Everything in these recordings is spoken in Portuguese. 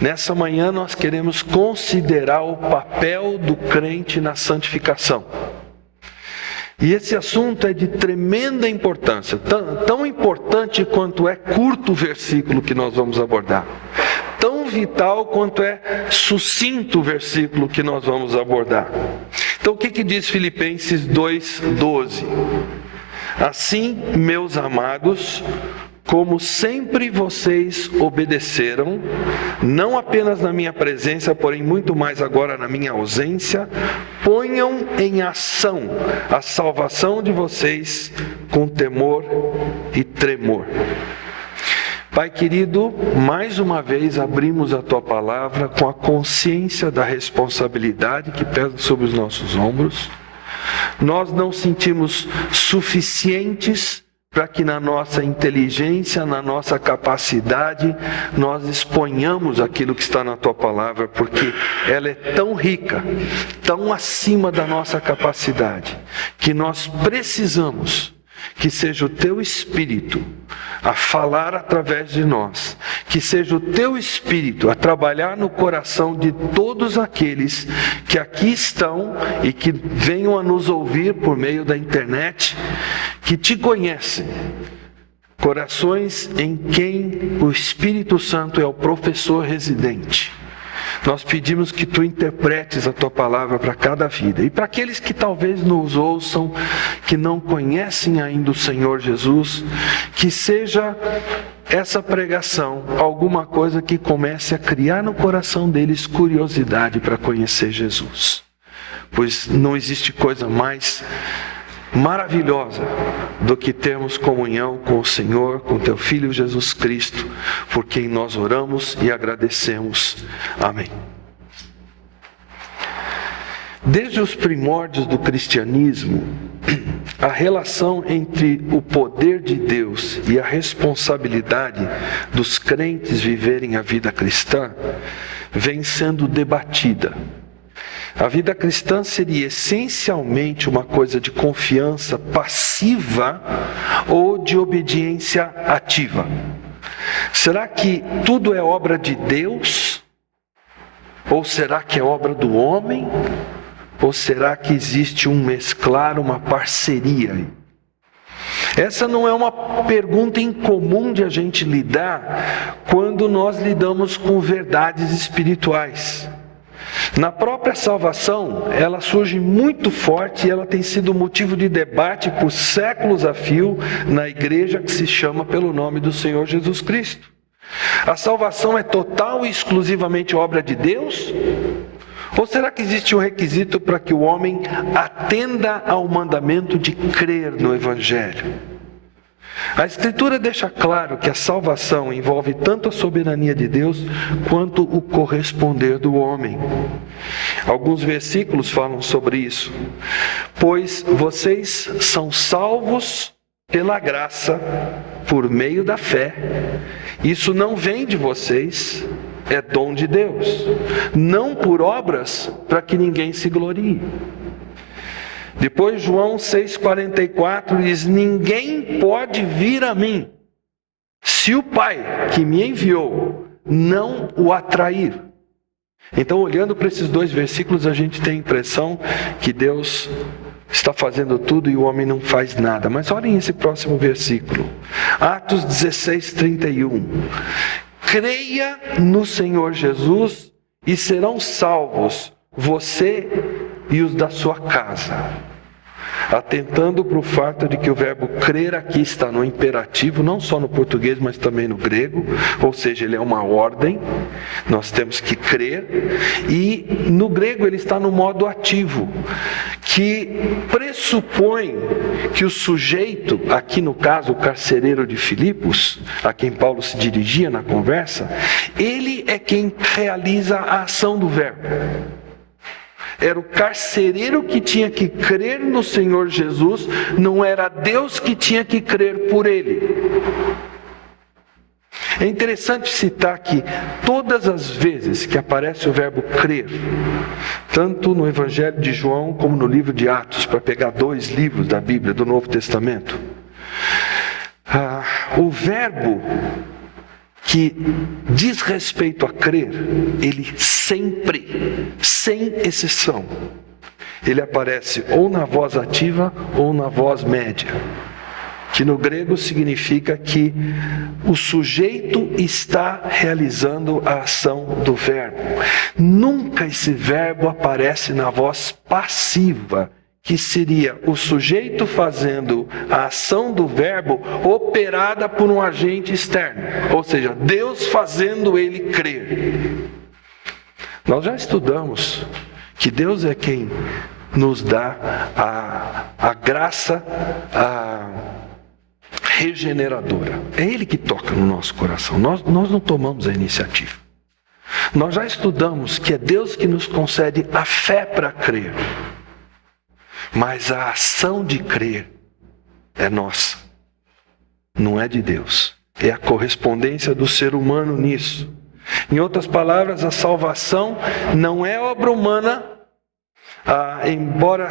Nessa manhã nós queremos considerar o papel do crente na santificação. E esse assunto é de tremenda importância, tão importante quanto é curto o versículo que nós vamos abordar. Tão vital quanto é sucinto o versículo que nós vamos abordar. Então o que diz Filipenses 2:12? Assim, meus amados, como sempre vocês obedeceram, não apenas na minha presença, porém muito mais agora na minha ausência, ponham em ação a salvação de vocês com temor e tremor. Pai querido, mais uma vez abrimos a Tua palavra com a consciência da responsabilidade que pesa sobre os nossos ombros. Nós não sentimos suficientes para que na nossa inteligência, na nossa capacidade, nós exponhamos aquilo que está na Tua palavra, porque ela é tão rica, tão acima da nossa capacidade, que nós precisamos que seja o Teu Espírito a falar através de nós, que seja o Teu Espírito a trabalhar no coração de todos aqueles que aqui estão e que venham a nos ouvir por meio da internet, que Te conhecem, corações em quem o Espírito Santo é o professor residente. Nós pedimos que Tu interpretes a Tua palavra para cada vida. E para aqueles que talvez nos ouçam, que não conhecem ainda o Senhor Jesus, que seja essa pregação alguma coisa que comece a criar no coração deles curiosidade para conhecer Jesus. Pois não existe coisa mais maravilhosa do que termos comunhão com o Senhor, com Teu Filho Jesus Cristo, por quem nós oramos e agradecemos. Amém. Desde os primórdios do cristianismo, a relação entre o poder de Deus e a responsabilidade dos crentes viverem a vida cristã vem sendo debatida. A vida cristã seria essencialmente uma coisa de confiança passiva ou de obediência ativa? Será que tudo é obra de Deus? Ou será que é obra do homem? Ou será que existe um mesclar, uma parceria? Essa não é uma pergunta incomum de a gente lidar quando nós lidamos com verdades espirituais. Na própria salvação, ela surge muito forte e ela tem sido motivo de debate por séculos a fio na igreja que se chama pelo nome do Senhor Jesus Cristo. A salvação é total e exclusivamente obra de Deus? Ou será que existe um requisito para que o homem atenda ao mandamento de crer no Evangelho? A Escritura deixa claro que a salvação envolve tanto a soberania de Deus quanto o corresponder do homem. Alguns versículos falam sobre isso. Pois vocês são salvos pela graça, por meio da fé. Isso não vem de vocês, é dom de Deus. Não por obras, para que ninguém se glorie. Depois João 6,44 diz: ninguém pode vir a mim, se o Pai que me enviou não o atrair. Então, olhando para esses dois versículos, a gente tem a impressão que Deus está fazendo tudo e o homem não faz nada. Mas olhem esse próximo versículo, Atos 16:31. Creia no Senhor Jesus e serão salvos você e os da sua casa. Atentando para o fato de que o verbo crer aqui está no imperativo, não só no português, mas também no grego, ou seja, ele é uma ordem, nós temos que crer, e no grego ele está no modo ativo, que pressupõe que o sujeito, aqui no caso o carcereiro de Filipos, a quem Paulo se dirigia na conversa, ele é quem realiza a ação do verbo. Era o carcereiro que tinha que crer no Senhor Jesus, não era Deus que tinha que crer por ele. É interessante citar que todas as vezes que aparece o verbo crer, tanto no Evangelho de João como no livro de Atos, para pegar dois livros da Bíblia, do Novo Testamento, o verbo que diz respeito a crer, ele sempre, sem exceção, ele aparece ou na voz ativa ou na voz média, que no grego significa que o sujeito está realizando a ação do verbo. Nunca esse verbo aparece na voz passiva, que seria o sujeito fazendo a ação do verbo operada por um agente externo, ou seja, Deus fazendo ele crer. Nós já estudamos que Deus é quem nos dá a graça regeneradora. É Ele que toca no nosso coração. Nós não tomamos a iniciativa. Nós já estudamos que é Deus que nos concede a fé para crer. Mas a ação de crer é nossa. Não é de Deus. É a correspondência do ser humano nisso. Em outras palavras, a salvação não é obra humana, embora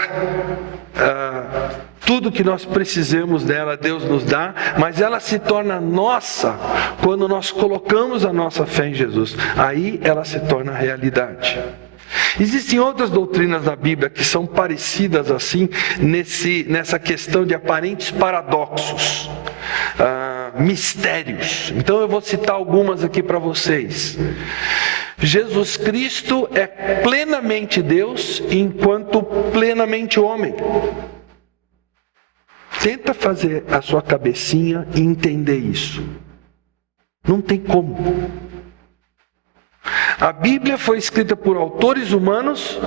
tudo que nós precisemos dela Deus nos dá, mas ela se torna nossa quando nós colocamos a nossa fé em Jesus. Aí ela se torna realidade. Existem outras doutrinas na Bíblia que são parecidas assim, nessa questão de aparentes paradoxos, mistérios. Então eu vou citar algumas aqui para vocês. Jesus Cristo é plenamente Deus enquanto plenamente homem. Tenta fazer a sua cabecinha e entender isso. Não tem como. A Bíblia foi escrita por autores humanos,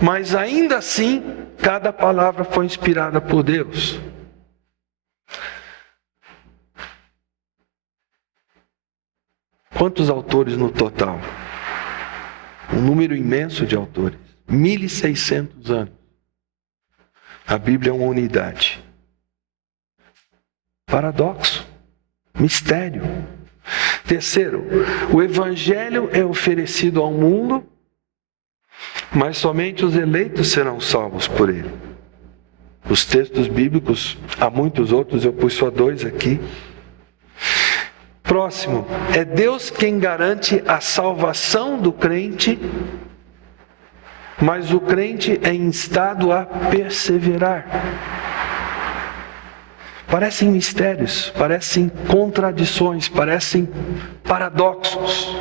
mas ainda assim, cada palavra foi inspirada por Deus. Quantos autores no total? Um número imenso de autores. 1.600 anos. A Bíblia é uma unidade. Paradoxo. Mistério. Terceiro, o Evangelho é oferecido ao mundo, mas somente os eleitos serão salvos por ele. Os textos bíblicos, há muitos outros, eu pus só 2 aqui. Próximo, é Deus quem garante a salvação do crente, mas o crente é instado a perseverar. Parecem mistérios, parecem contradições, parecem paradoxos.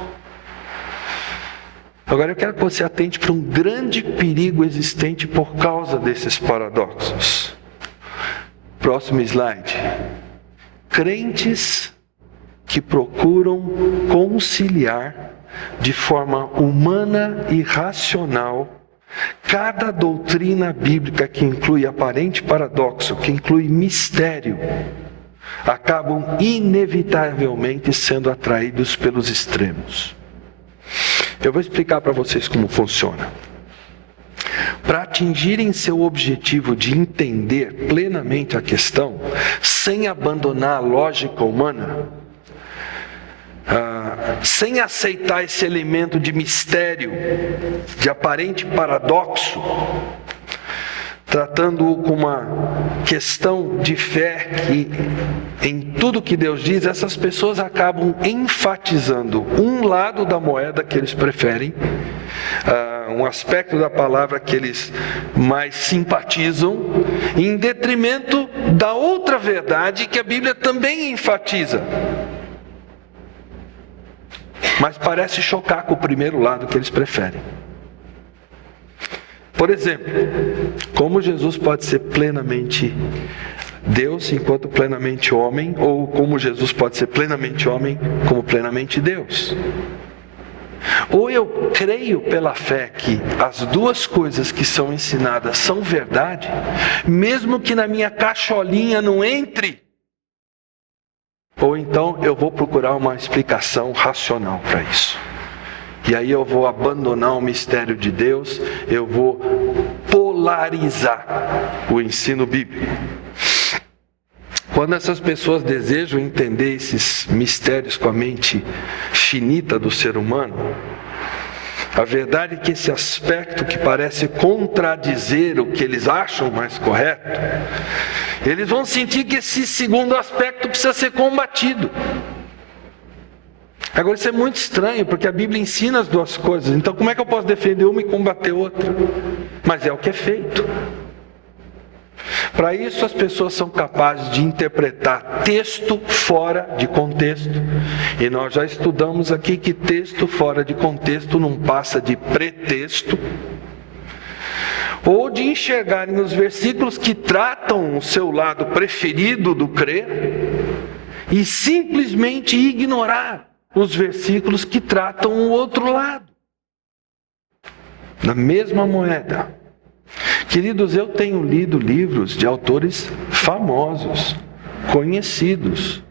Agora eu quero que você atente para um grande perigo existente por causa desses paradoxos. Próximo slide. Crentes que procuram conciliar de forma humana e racional cada doutrina bíblica que inclui aparente paradoxo, que inclui mistério, acabam inevitavelmente sendo atraídos pelos extremos. Eu vou explicar para vocês como funciona. Para atingirem seu objetivo de entender plenamente a questão, sem abandonar a lógica humana, sem aceitar esse elemento de mistério, de aparente paradoxo, tratando-o como uma questão de fé que, em tudo que Deus diz, essas pessoas acabam enfatizando um lado da moeda que eles preferem, um aspecto da palavra que eles mais simpatizam, em detrimento da outra verdade que a Bíblia também enfatiza. Mas parece chocar com o primeiro lado que eles preferem. Por exemplo, como Jesus pode ser plenamente Deus enquanto plenamente homem, ou como Jesus pode ser plenamente homem como plenamente Deus? Ou eu creio pela fé que as duas coisas que são ensinadas são verdade, mesmo que na minha cacholinha não entre, ou então eu vou procurar uma explicação racional para isso. E aí eu vou abandonar o mistério de Deus, eu vou polarizar o ensino bíblico. Quando essas pessoas desejam entender esses mistérios com a mente finita do ser humano, a verdade é que esse aspecto que parece contradizer o que eles acham mais correto, eles vão sentir que esse segundo aspecto precisa ser combatido. Agora isso é muito estranho, porque a Bíblia ensina as duas coisas. Então como é que eu posso defender uma e combater outra? Mas é o que é feito. Para isso as pessoas são capazes de interpretar texto fora de contexto. E nós já estudamos aqui que texto fora de contexto não passa de pretexto. Ou de enxergarem os versículos que tratam o seu lado preferido do crer e simplesmente ignorar os versículos que tratam o outro lado. Na mesma moeda. Queridos, eu tenho lido livros de autores famosos, conhecidos,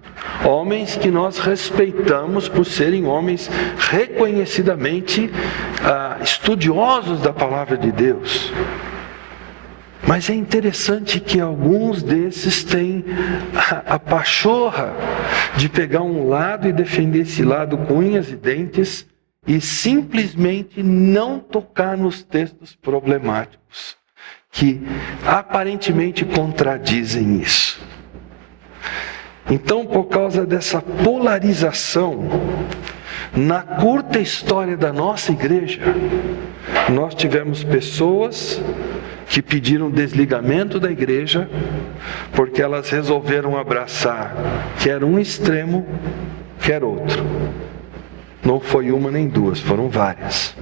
homens que nós respeitamos por serem homens reconhecidamente estudiosos da palavra de Deus. Mas é interessante que alguns desses têm a pachorra de pegar um lado e defender esse lado com unhas e dentes e simplesmente não tocar nos textos problemáticos que aparentemente contradizem isso. Então, por causa dessa polarização, na curta história da nossa igreja, nós tivemos pessoas que pediram desligamento da igreja porque elas resolveram abraçar quer um extremo, quer outro. Não foi uma nem duas, foram várias.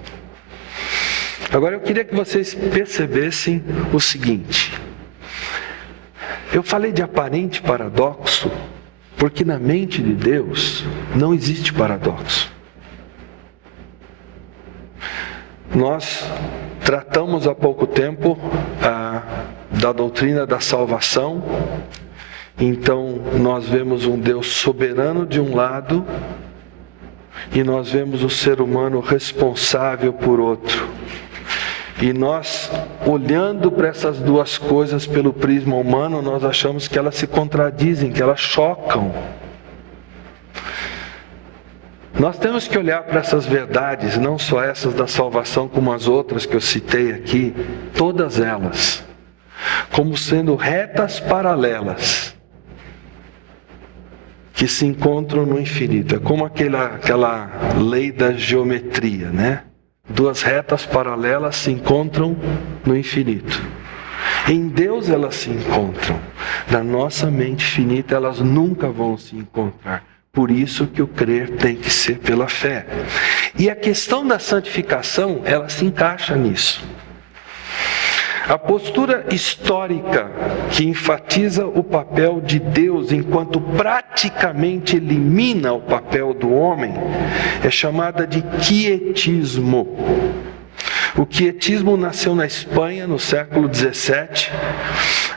Agora eu queria que vocês percebessem o seguinte. Eu falei de aparente paradoxo, porque na mente de Deus não existe paradoxo. Nós tratamos há pouco tempo da doutrina da salvação. Então nós vemos um Deus soberano de um lado e nós vemos o ser humano responsável por outro. E nós, olhando para essas duas coisas pelo prisma humano, nós achamos que elas se contradizem, que elas chocam. Nós temos que olhar para essas verdades, não só essas da salvação, como as outras que eu citei aqui, todas elas, como sendo retas paralelas, que se encontram no infinito. É como aquela lei da geometria, né? Duas retas paralelas se encontram no infinito. Em Deus elas se encontram. Na nossa mente finita elas nunca vão se encontrar. Por isso que o crer tem que ser pela fé. E a questão da santificação, ela se encaixa nisso. A postura histórica que enfatiza o papel de Deus enquanto praticamente elimina o papel do homem é chamada de quietismo. O quietismo nasceu na Espanha no século XVII,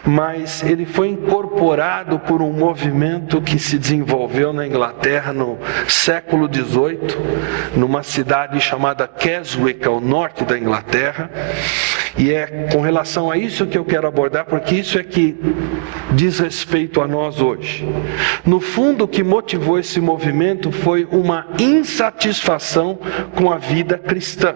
mas ele foi incorporado por um movimento que se desenvolveu na Inglaterra no século XVIII, numa cidade chamada Keswick, ao norte da Inglaterra. E é com relação a isso que eu quero abordar, porque isso é que diz respeito a nós hoje. No fundo, o que motivou esse movimento foi uma insatisfação com a vida cristã.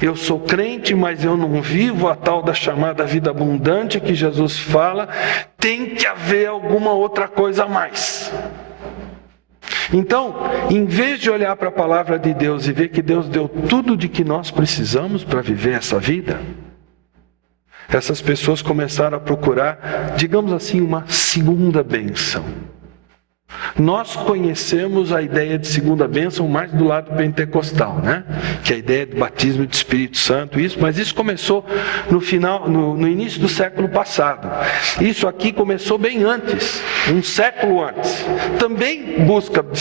Eu sou crente, mas eu não vivo a tal da chamada vida abundante que Jesus fala. Tem que haver alguma outra coisa a mais. Então, em vez de olhar para a palavra de Deus e ver que Deus deu tudo de que nós precisamos para viver essa vida, essas pessoas começaram a procurar, digamos assim, uma segunda bênção. Nós conhecemos a ideia de segunda bênção mais do lado pentecostal, né? Que é a ideia do batismo de Espírito Santo, mas isso começou no início do século passado. Isso aqui começou bem antes, um século antes. Também busca de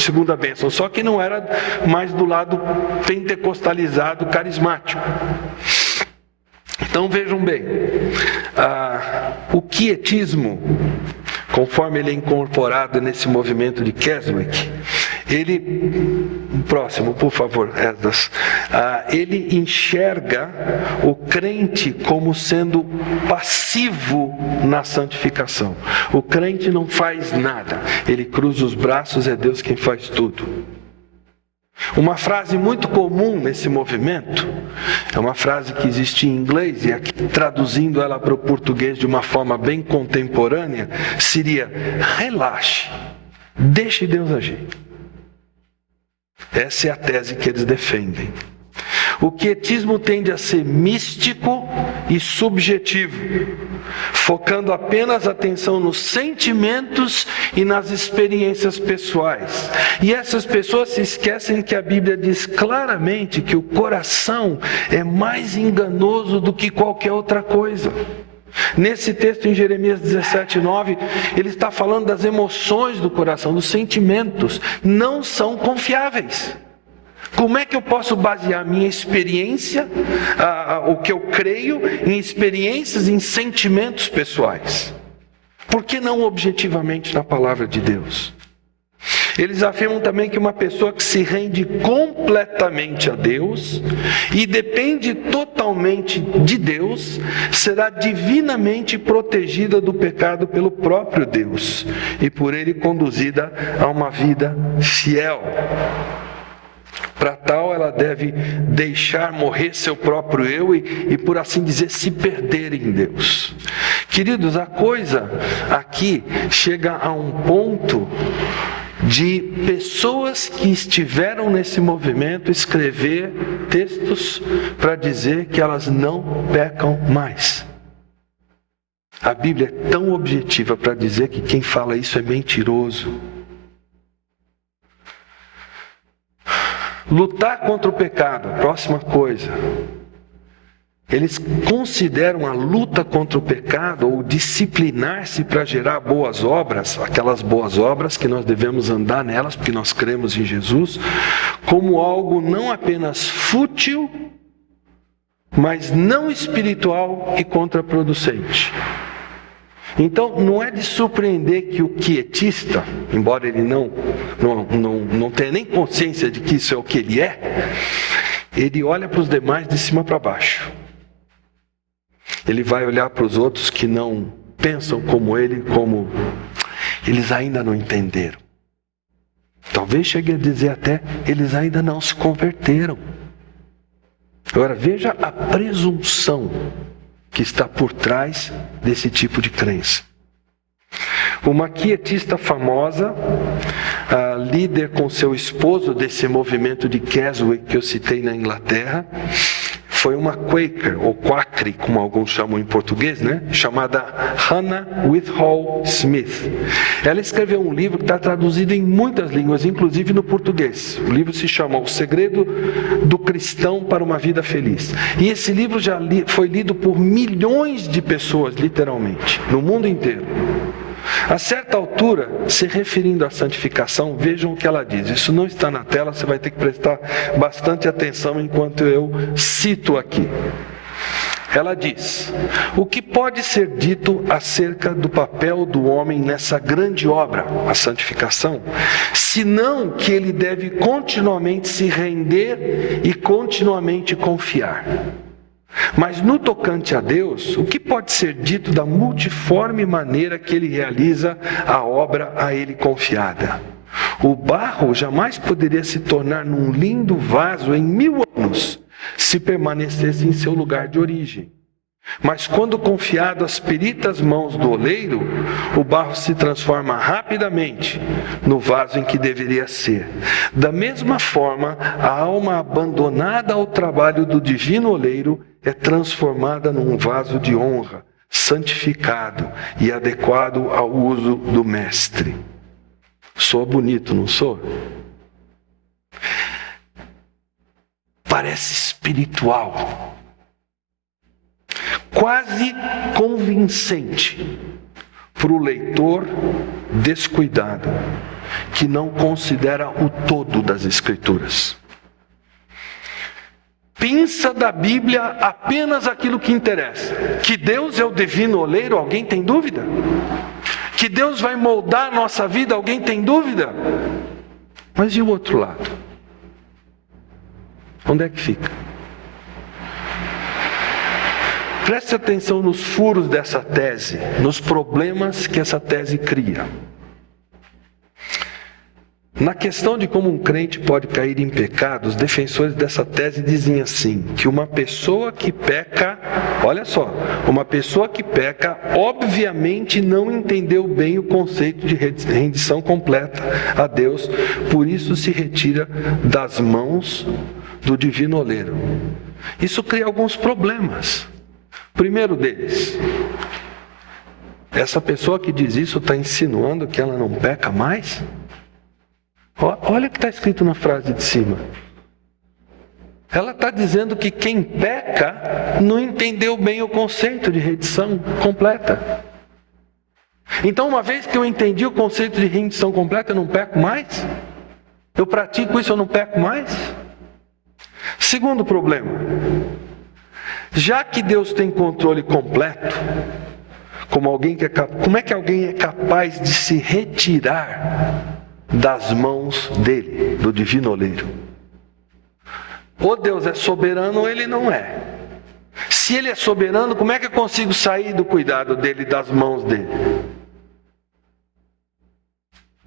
segunda bênção, só que não era mais do lado pentecostalizado, carismático. Então vejam bem, o quietismo, conforme ele é incorporado nesse movimento de Keswick, próximo, por favor, Esdras, ele enxerga o crente como sendo passivo na santificação. O crente não faz nada, ele cruza os braços, é Deus quem faz tudo. Uma frase muito comum nesse movimento, é uma frase que existe em inglês, e aqui traduzindo ela para o português de uma forma bem contemporânea, seria: relaxe, deixe Deus agir. Essa é a tese que eles defendem. O quietismo tende a ser místico e subjetivo, focando apenas a atenção nos sentimentos e nas experiências pessoais. E essas pessoas se esquecem que a Bíblia diz claramente que o coração é mais enganoso do que qualquer outra coisa. Nesse texto em Jeremias 17:9, ele está falando das emoções do coração, dos sentimentos, não são confiáveis. Como é que eu posso basear minha experiência, o que eu creio, em experiências, em sentimentos pessoais? Por que não objetivamente na palavra de Deus? Eles afirmam também que uma pessoa que se rende completamente a Deus e depende totalmente de Deus, será divinamente protegida do pecado pelo próprio Deus e por ele conduzida a uma vida fiel. Para tal, ela deve deixar morrer seu próprio eu e, por assim dizer, se perder em Deus. Queridos, a coisa aqui chega a um ponto de pessoas que estiveram nesse movimento escrever textos para dizer que elas não pecam mais. A Bíblia é tão objetiva para dizer que quem fala isso é mentiroso. Lutar contra o pecado, próxima coisa. Eles consideram a luta contra o pecado ou disciplinar-se para gerar boas obras, aquelas boas obras que nós devemos andar nelas porque nós cremos em Jesus, como algo não apenas fútil, mas não espiritual e contraproducente. Então, não é de surpreender que o quietista, embora ele não tenha nem consciência de que isso é o que ele é, ele olha para os demais de cima para baixo. Ele vai olhar para os outros que não pensam como ele, como eles ainda não entenderam. Talvez chegue a dizer até, eles ainda não se converteram. Agora, veja a presunção que está por trás desse tipo de crença. Uma quietista famosa, a líder com seu esposo desse movimento de Keswick que eu citei na Inglaterra, foi uma Quaker, ou Quakri, como alguns chamam em português, chamada Hannah Whitall Smith. Ela escreveu um livro que está traduzido em muitas línguas, inclusive no português. O livro se chama O Segredo do Cristão para uma Vida Feliz. E esse livro já foi lido por milhões de pessoas, literalmente, no mundo inteiro. A certa altura, se referindo à santificação, vejam o que ela diz. Isso não está na tela, você vai ter que prestar bastante atenção enquanto eu cito aqui. Ela diz: o que pode ser dito acerca do papel do homem nessa grande obra, a santificação, senão que ele deve continuamente se render e continuamente confiar. Mas no tocante a Deus, o que pode ser dito da multiforme maneira que ele realiza a obra a ele confiada? O barro jamais poderia se tornar num lindo vaso em 1000 anos, se permanecesse em seu lugar de origem. Mas quando confiado às peritas mãos do oleiro, o barro se transforma rapidamente no vaso em que deveria ser. Da mesma forma, a alma abandonada ao trabalho do divino oleiro é transformada num vaso de honra, santificado e adequado ao uso do mestre. Soa bonito, não soa? Parece espiritual. Quase convincente para o leitor descuidado, que não considera o todo das Escrituras. Pensa da Bíblia apenas aquilo que interessa. Que Deus é o divino oleiro, alguém tem dúvida? Que Deus vai moldar a nossa vida, alguém tem dúvida? Mas e o outro lado? Onde é que fica? Preste atenção nos furos dessa tese, nos problemas que essa tese cria. Na questão de como um crente pode cair em pecado, os defensores dessa tese dizem assim, que uma pessoa que peca, olha só, uma pessoa que peca obviamente não entendeu bem o conceito de rendição completa a Deus, por isso se retira das mãos do divino oleiro. Isso cria alguns problemas. Primeiro deles, essa pessoa que diz isso está insinuando que ela não peca mais? Olha o que está escrito na frase de cima. Ela está dizendo que quem peca não entendeu bem o conceito de rendição completa. Então, uma vez que eu entendi o conceito de rendição completa, eu não peco mais? Eu pratico isso, eu não peco mais? Segundo problema, já que Deus tem controle completo, como é que alguém é capaz de se retirar das mãos dele, do divino oleiro? Ou Deus é soberano ou ele não é. Se ele é soberano, como é que eu consigo sair do cuidado dele, das mãos dele?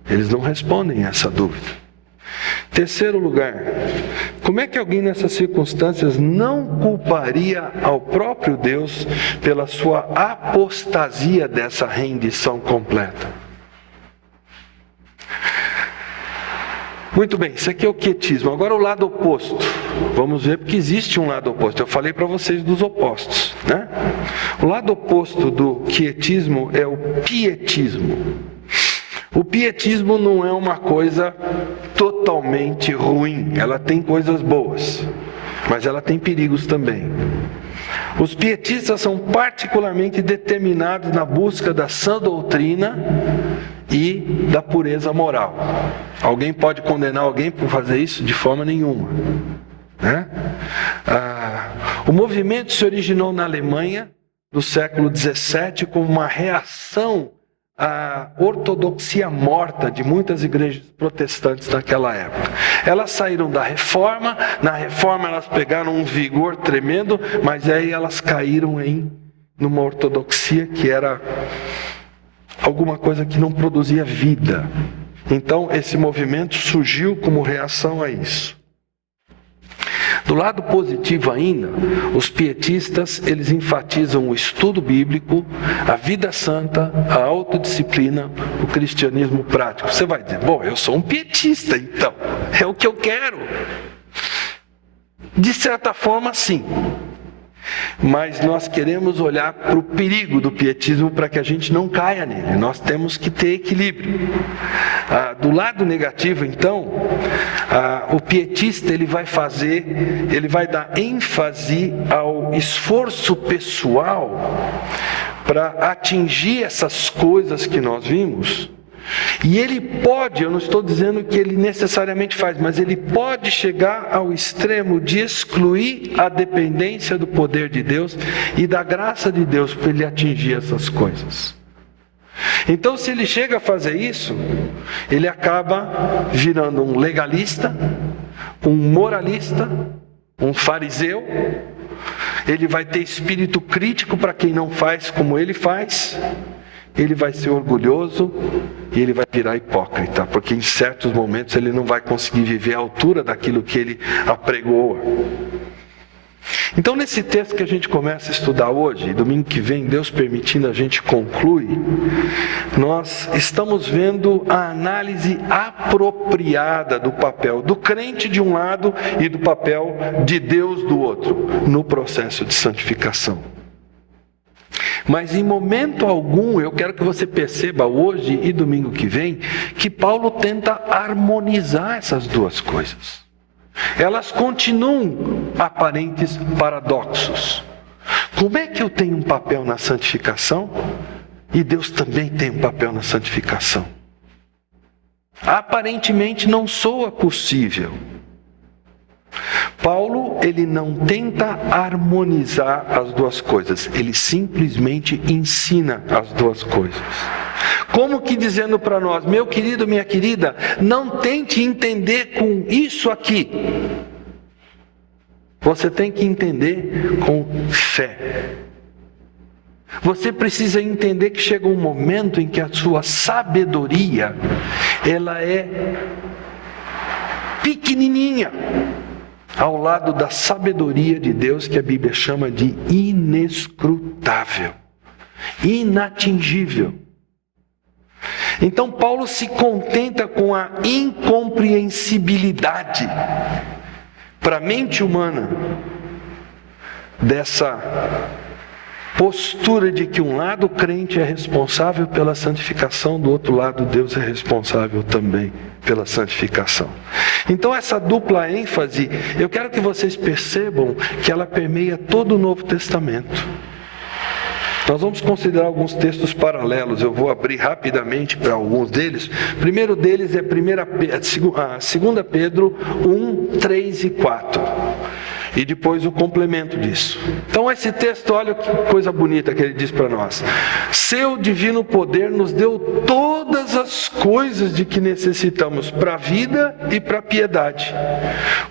Eles não respondem a essa dúvida. Terceiro lugar, como é que alguém nessas circunstâncias não culparia ao próprio Deus pela sua apostasia dessa rendição completa? Muito bem, isso aqui é o quietismo. Agora o lado oposto. Vamos ver, porque existe um lado oposto. Eu falei para vocês dos opostos, né? O lado oposto do quietismo é o pietismo. O pietismo não é uma coisa totalmente ruim. Ela tem coisas boas, mas ela tem perigos também. Os pietistas são particularmente determinados na busca da sã doutrina e da pureza moral. Alguém pode condenar alguém por fazer isso? De forma nenhuma, né? O movimento se originou na Alemanha do século XVII como uma reação à ortodoxia morta de muitas igrejas protestantes naquela época. Elas saíram da Reforma, na Reforma elas pegaram um vigor tremendo, mas aí elas caíram numa ortodoxia que era alguma coisa que não produzia vida. Então esse movimento surgiu como reação a isso. Do lado positivo ainda, os pietistas, eles enfatizam o estudo bíblico, a vida santa, a autodisciplina, o cristianismo prático. Você vai dizer, bom, eu sou um pietista então, é o que eu quero. De certa forma, sim. Mas nós queremos olhar para o perigo do pietismo para que a gente não caia nele. Nós temos que ter equilíbrio. Do lado negativo, então, o pietista ele vai dar ênfase ao esforço pessoal para atingir essas coisas que nós vimos. E ele pode, eu não estou dizendo que ele necessariamente faz, mas ele pode chegar ao extremo de excluir a dependência do poder de Deus e da graça de Deus para ele atingir essas coisas. Então, se ele chega a fazer isso, ele acaba virando um legalista, um moralista, um fariseu. Ele vai ter espírito crítico para quem não faz como ele faz. Ele vai ser orgulhoso e ele vai virar hipócrita, porque em certos momentos ele não vai conseguir viver à altura daquilo que ele apregoa. Então, nesse texto que a gente começa a estudar hoje, e domingo que vem, Deus permitindo, a gente conclui, nós estamos vendo a análise apropriada do papel do crente de um lado e do papel de Deus do outro, no processo de santificação. Mas em momento algum, eu quero que você perceba hoje e domingo que vem, que Paulo tenta harmonizar essas duas coisas. Elas continuam aparentes paradoxos. Como é que eu tenho um papel na santificação e Deus também tem um papel na santificação? Aparentemente não soa possível. Paulo, ele não tenta harmonizar as duas coisas, ele simplesmente ensina as duas coisas. Como que dizendo para nós, meu querido, minha querida, não tente entender com isso aqui. Você tem que entender com fé. Você precisa entender que chega um momento em que a sua sabedoria, ela é pequenininha, ao lado da sabedoria de Deus, que a Bíblia chama de inescrutável, inatingível. Então Paulo se contenta com a incompreensibilidade para a mente humana dessa postura de que um lado o crente é responsável pela santificação, do outro lado Deus é responsável também pela santificação. Então essa dupla ênfase, eu quero que vocês percebam que ela permeia todo o Novo Testamento. Nós vamos considerar alguns textos paralelos, eu vou abrir rapidamente para alguns deles. O primeiro deles é 2 Pedro 1, 3 e 4. E depois o complemento disso. Então esse texto, olha que coisa bonita que ele diz para nós. Seu divino poder nos deu todas as coisas de que necessitamos para a vida e para a piedade,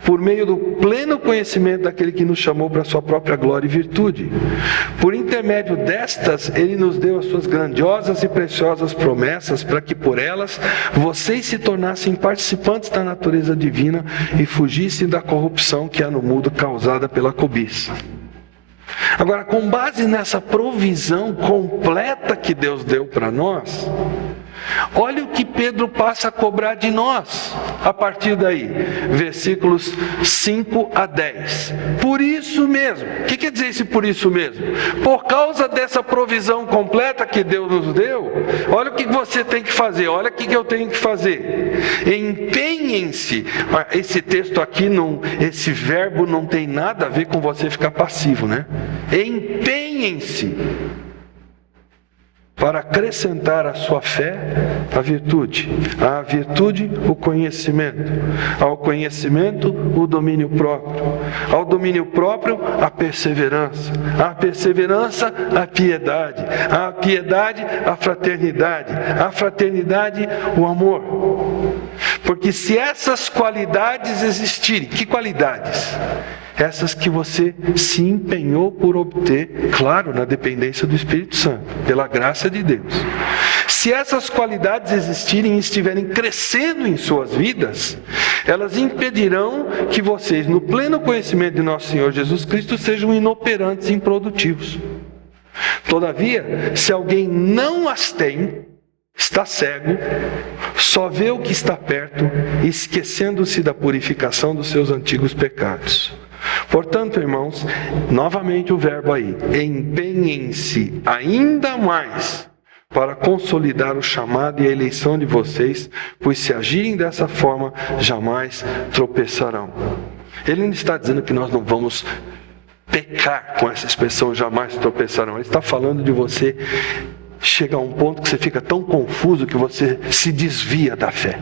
por meio do pleno conhecimento daquele que nos chamou para a sua própria glória e virtude. Por intermédio destas, ele nos deu as suas grandiosas e preciosas promessas, para que por elas vocês se tornassem participantes da natureza divina e fugissem da corrupção que há no mundo causada pela cobiça. Agora, com base nessa provisão completa que Deus deu para nós, olha o que Pedro passa a cobrar de nós, a partir daí, versículos 5 a 10. Por isso mesmo, o que quer dizer esse por isso mesmo? Por causa dessa provisão completa que Deus nos deu, olha o que você tem que fazer, olha o que eu tenho que fazer. Empenhem-se, esse texto aqui, esse verbo não tem nada a ver com você ficar passivo, né? Empenhem-se para acrescentar à sua fé a virtude, à virtude o conhecimento, ao conhecimento o domínio próprio, ao domínio próprio a perseverança, à perseverança a piedade, à piedade a fraternidade, à fraternidade o amor. Porque se essas qualidades existirem, que qualidades? Essas que você se empenhou por obter, claro, na dependência do Espírito Santo, pela graça de Deus. Se essas qualidades existirem e estiverem crescendo em suas vidas, elas impedirão que vocês, no pleno conhecimento de nosso Senhor Jesus Cristo, sejam inoperantes e improdutivos. Todavia, se alguém não as tem, está cego, só vê o que está perto, esquecendo-se da purificação dos seus antigos pecados. Portanto, irmãos, novamente o verbo aí, empenhem-se ainda mais para consolidar o chamado e a eleição de vocês, pois se agirem dessa forma, jamais tropeçarão. Ele não está dizendo que nós não vamos pecar com essa expressão, jamais tropeçarão. Ele está falando de você chegar a um ponto que você fica tão confuso que você se desvia da fé.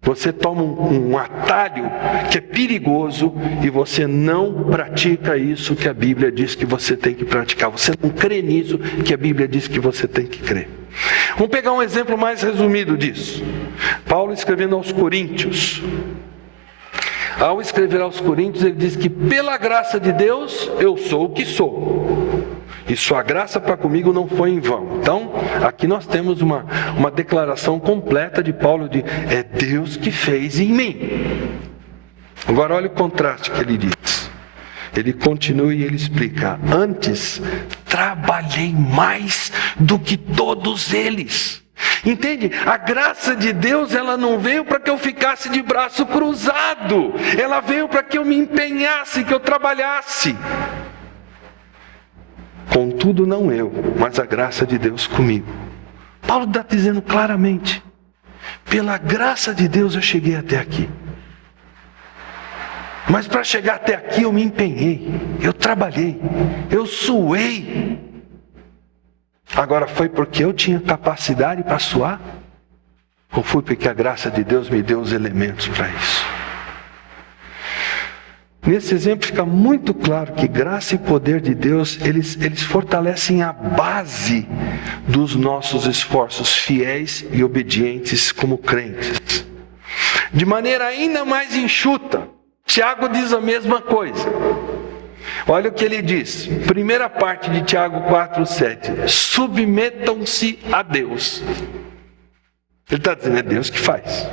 Você toma um atalho que é perigoso e você não pratica isso que a Bíblia diz que você tem que praticar. Você não crê nisso que a Bíblia diz que você tem que crer. Vamos pegar um exemplo mais resumido disso. Paulo escrevendo aos Coríntios. Ao escrever aos Coríntios, ele diz que pela graça de Deus eu sou o que sou. E sua graça para comigo não foi em vão. Então, aqui nós temos uma declaração completa de Paulo de é Deus que fez em mim. Agora olha o contraste que ele diz. Ele continua e ele explica: antes trabalhei mais do que todos eles. Entende? A graça de Deus, ela não veio para que eu ficasse de braço cruzado. Ela veio para que eu me empenhasse, que eu trabalhasse. Contudo, não eu, mas a graça de Deus comigo. Paulo está dizendo claramente: pela graça de Deus eu cheguei até aqui. Mas para chegar até aqui eu me empenhei, eu trabalhei, eu suei. Agora foi porque eu tinha capacidade para suar? Ou foi porque a graça de Deus me deu os elementos para isso? Nesse exemplo fica muito claro que graça e poder de Deus, eles fortalecem a base dos nossos esforços fiéis e obedientes como crentes. De maneira ainda mais enxuta, Tiago diz a mesma coisa. Olha o que ele diz, primeira parte de Tiago 4:7, submetam-se a Deus. Ele está dizendo, é Deus que faz.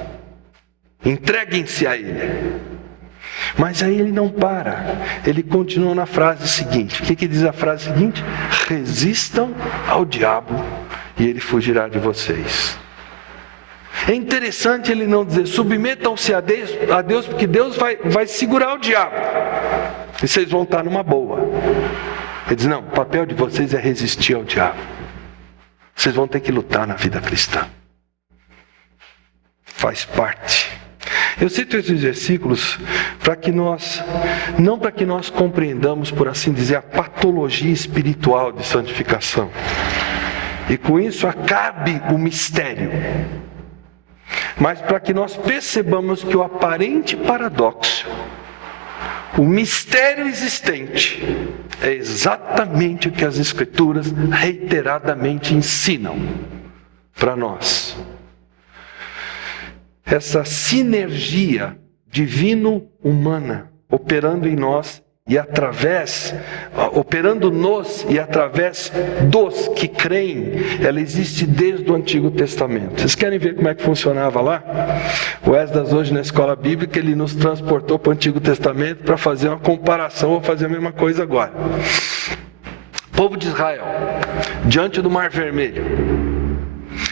Entreguem-se a Ele. Mas aí ele não para. Ele continua na frase seguinte. O que diz a frase seguinte? Resistam ao diabo e ele fugirá de vocês. É interessante ele não dizer submetam-se a Deus, porque Deus vai segurar o diabo. E vocês vão estar numa boa. Ele diz, não, o papel de vocês é resistir ao diabo. Vocês vão ter que lutar na vida cristã. Faz parte. Eu cito esses versículos não para que nós compreendamos, por assim dizer, a patologia espiritual de santificação. E com isso acabe o mistério. Mas para que nós percebamos que o aparente paradoxo, o mistério existente, é exatamente o que as Escrituras reiteradamente ensinam para nós. Essa sinergia divino-humana operando em nós e operando-nos e através dos que creem, ela existe desde o Antigo Testamento. Vocês querem ver como é que funcionava lá? O Esdras hoje na escola bíblica, ele nos transportou para o Antigo Testamento para fazer uma comparação, vou fazer a mesma coisa agora. O povo de Israel, diante do Mar Vermelho,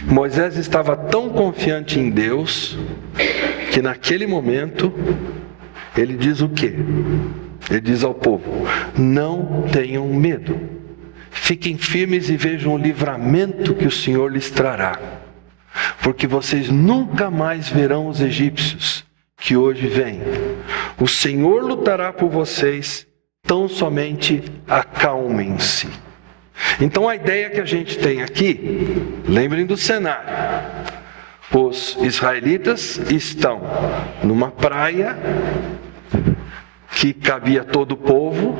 Moisés estava tão confiante em Deus, que naquele momento, ele diz o quê? Ele diz ao povo, não tenham medo, fiquem firmes e vejam o livramento que o Senhor lhes trará, porque vocês nunca mais verão os egípcios que hoje vêm. O Senhor lutará por vocês, tão somente acalmem-se. Então a ideia que a gente tem aqui, lembrem do cenário, os israelitas estão numa praia que cabia todo o povo,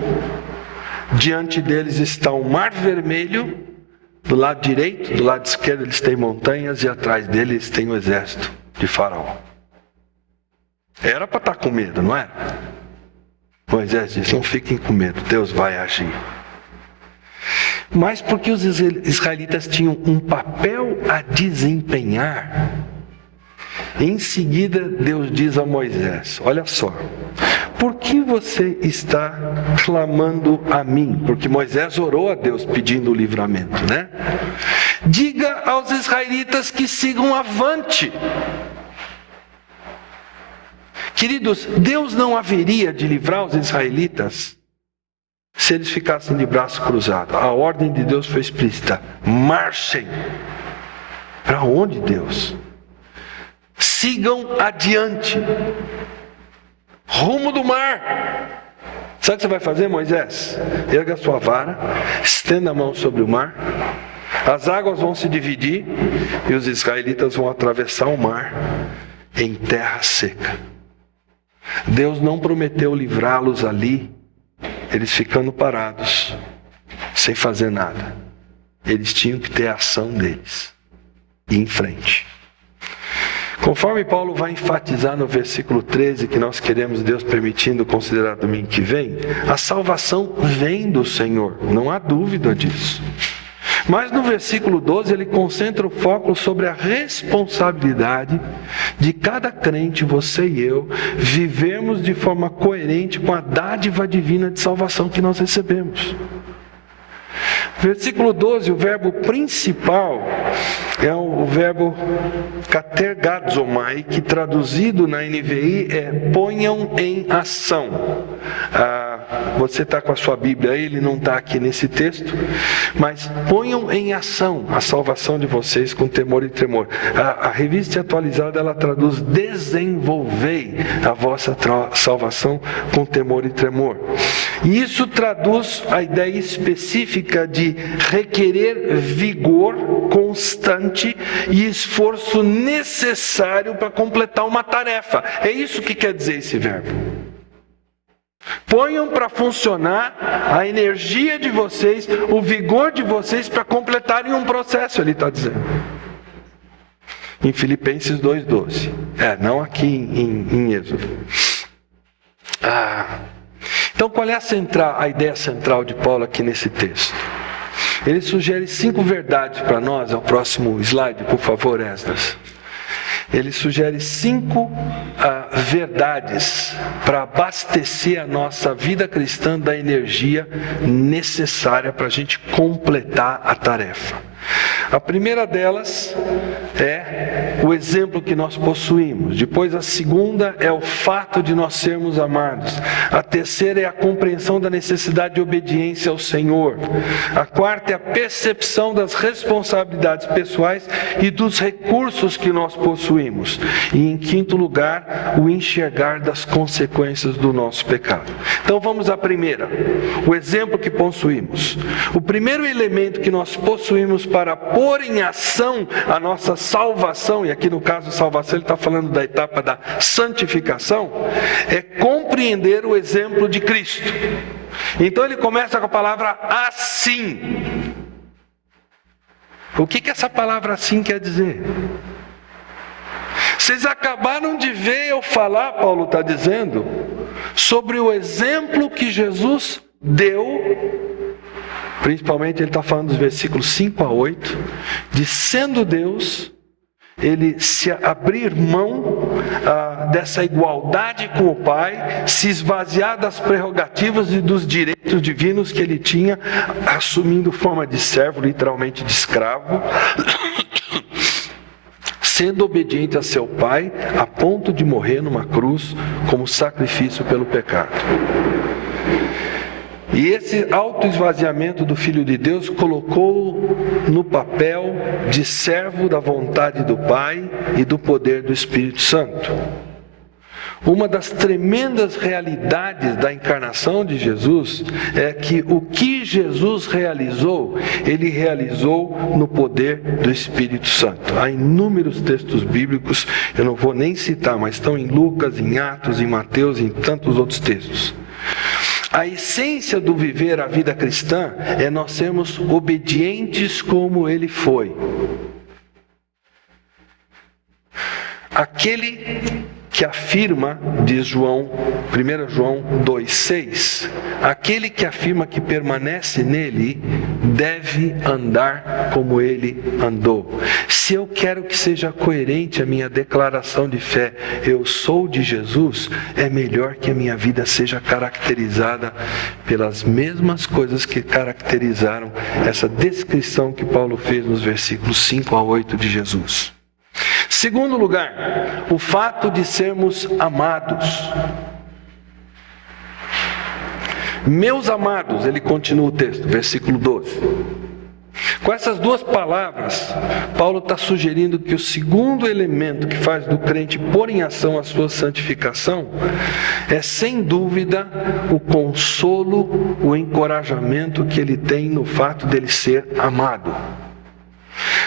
diante deles está o Mar Vermelho, do lado direito, do lado esquerdo eles têm montanhas e atrás deles tem o exército de Faraó. Era para estar com medo, não era? Moisés disse, não fiquem com medo, Deus vai agir. Mas porque os israelitas tinham um papel a desempenhar, em seguida Deus diz a Moisés, olha só, por que você está clamando a mim? Porque Moisés orou a Deus pedindo o livramento, né? Diga aos israelitas que sigam avante. Queridos, Deus não haveria de livrar os israelitas se eles ficassem de braço cruzado. A ordem de Deus foi explícita. Marchem. Para onde, Deus? Sigam adiante. Rumo do mar. Sabe o que você vai fazer, Moisés? Erga a sua vara, estenda a mão sobre o mar. As águas vão se dividir e os israelitas vão atravessar o mar em terra seca. Deus não prometeu livrá-los ali, eles ficando parados, sem fazer nada. Eles tinham que ter a ação deles, e em frente. Conforme Paulo vai enfatizar no versículo 13, que nós queremos, Deus permitindo, considerar domingo que vem, a salvação vem do Senhor, não há dúvida disso. Mas no versículo 12 ele concentra o foco sobre a responsabilidade de cada crente, você e eu, vivermos de forma coerente com a dádiva divina de salvação que nós recebemos. Versículo 12, o verbo principal é o verbo katergazomai, que traduzido na NVI é ponham em ação. Você está com a sua Bíblia aí, ele não está aqui nesse texto, mas ponham em ação a salvação de vocês com temor e tremor. A revista atualizada, ela traduz desenvolvei a vossa salvação com temor e tremor. E isso traduz a ideia específica de requerer vigor constante e esforço necessário para completar uma tarefa. É isso que quer dizer esse verbo. Ponham para funcionar a energia de vocês, o vigor de vocês para completarem um processo, ele está dizendo. Em Filipenses 2,12. Não aqui em Êxodo. Então qual é a ideia central de Paulo aqui nesse texto? Ele sugere 5 verdades para nós. É o próximo slide, por favor, Esdras. ele sugere 5 verdades para abastecer a nossa vida cristã da energia necessária para a gente completar a tarefa. A primeira delas é o exemplo que nós possuímos. Depois, a segunda é o fato de nós sermos amados. A terceira é a compreensão da necessidade de obediência ao Senhor. A quarta é a percepção das responsabilidades pessoais e dos recursos que nós possuímos. E, em quinto lugar, o enxergar das consequências do nosso pecado. Então, vamos à primeira. O exemplo que possuímos. O primeiro elemento que nós possuímos para pôr em ação a nossa salvação, e aqui no caso salvação ele está falando da etapa da santificação, é compreender o exemplo de Cristo. Então ele começa com a palavra assim. O que essa palavra assim quer dizer? Vocês acabaram de ver eu falar, Paulo está dizendo, sobre o exemplo que Jesus deu. Principalmente ele está falando dos versículos 5 a 8, de sendo Deus, ele se abrir mão dessa igualdade com o Pai, se esvaziar das prerrogativas e dos direitos divinos que ele tinha, assumindo forma de servo, literalmente de escravo, sendo obediente a seu Pai, a ponto de morrer numa cruz como sacrifício pelo pecado. E esse autoesvaziamento do Filho de Deus colocou no papel de servo da vontade do Pai e do poder do Espírito Santo. Uma das tremendas realidades da encarnação de Jesus é que o que Jesus realizou, ele realizou no poder do Espírito Santo. Há inúmeros textos bíblicos, eu não vou nem citar, mas estão em Lucas, em Atos, em Mateus e em tantos outros textos. A essência do viver a vida cristã é nós sermos obedientes como ele foi. Aquele que afirma, diz João, 1 João 2,6, aquele que afirma que permanece nele, deve andar como ele andou. Se eu quero que seja coerente a minha declaração de fé, eu sou de Jesus, é melhor que a minha vida seja caracterizada pelas mesmas coisas que caracterizaram essa descrição que Paulo fez nos versículos 5 a 8 de Jesus. Segundo lugar, o fato de sermos amados. Meus amados, ele continua o texto, versículo 12. Com essas duas palavras, Paulo está sugerindo que o segundo elemento que faz do crente pôr em ação a sua santificação é, sem dúvida, o consolo, o encorajamento que ele tem no fato dele ser amado.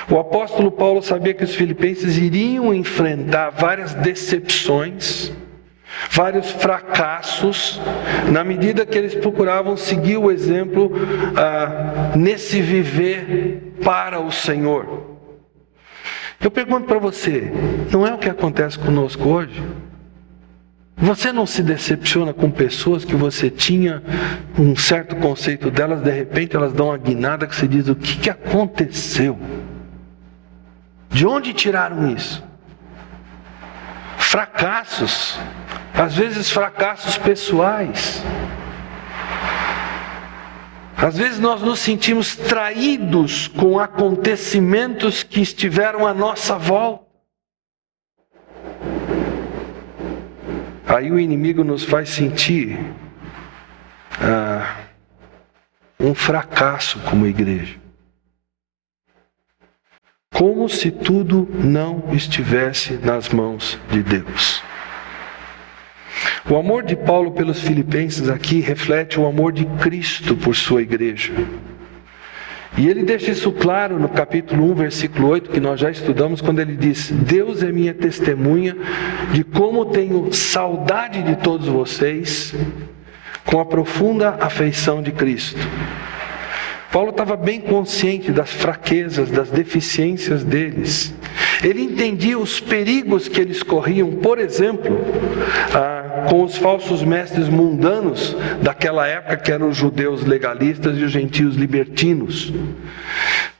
O apóstolo Paulo sabia que os filipenses iriam enfrentar várias decepções, vários fracassos, na medida que eles procuravam seguir o exemplo nesse viver para o Senhor. Eu pergunto para você, não é o que acontece conosco hoje? Você não se decepciona com pessoas que você tinha um certo conceito delas, de repente elas dão uma guinada que você diz, o que aconteceu? De onde tiraram isso? Fracassos, às vezes fracassos pessoais. Às vezes nós nos sentimos traídos com acontecimentos que estiveram à nossa volta. Aí o inimigo nos faz sentir um fracasso como igreja. Como se tudo não estivesse nas mãos de Deus. O amor de Paulo pelos filipenses aqui reflete o amor de Cristo por sua igreja. E ele deixa isso claro no capítulo 1, versículo 8, que nós já estudamos, quando ele diz: Deus é minha testemunha de como tenho saudade de todos vocês, com a profunda afeição de Cristo. Paulo estava bem consciente das fraquezas, das deficiências deles. Ele entendia os perigos que eles corriam, por exemplo, com os falsos mestres mundanos daquela época, que eram os judeus legalistas e os gentios libertinos.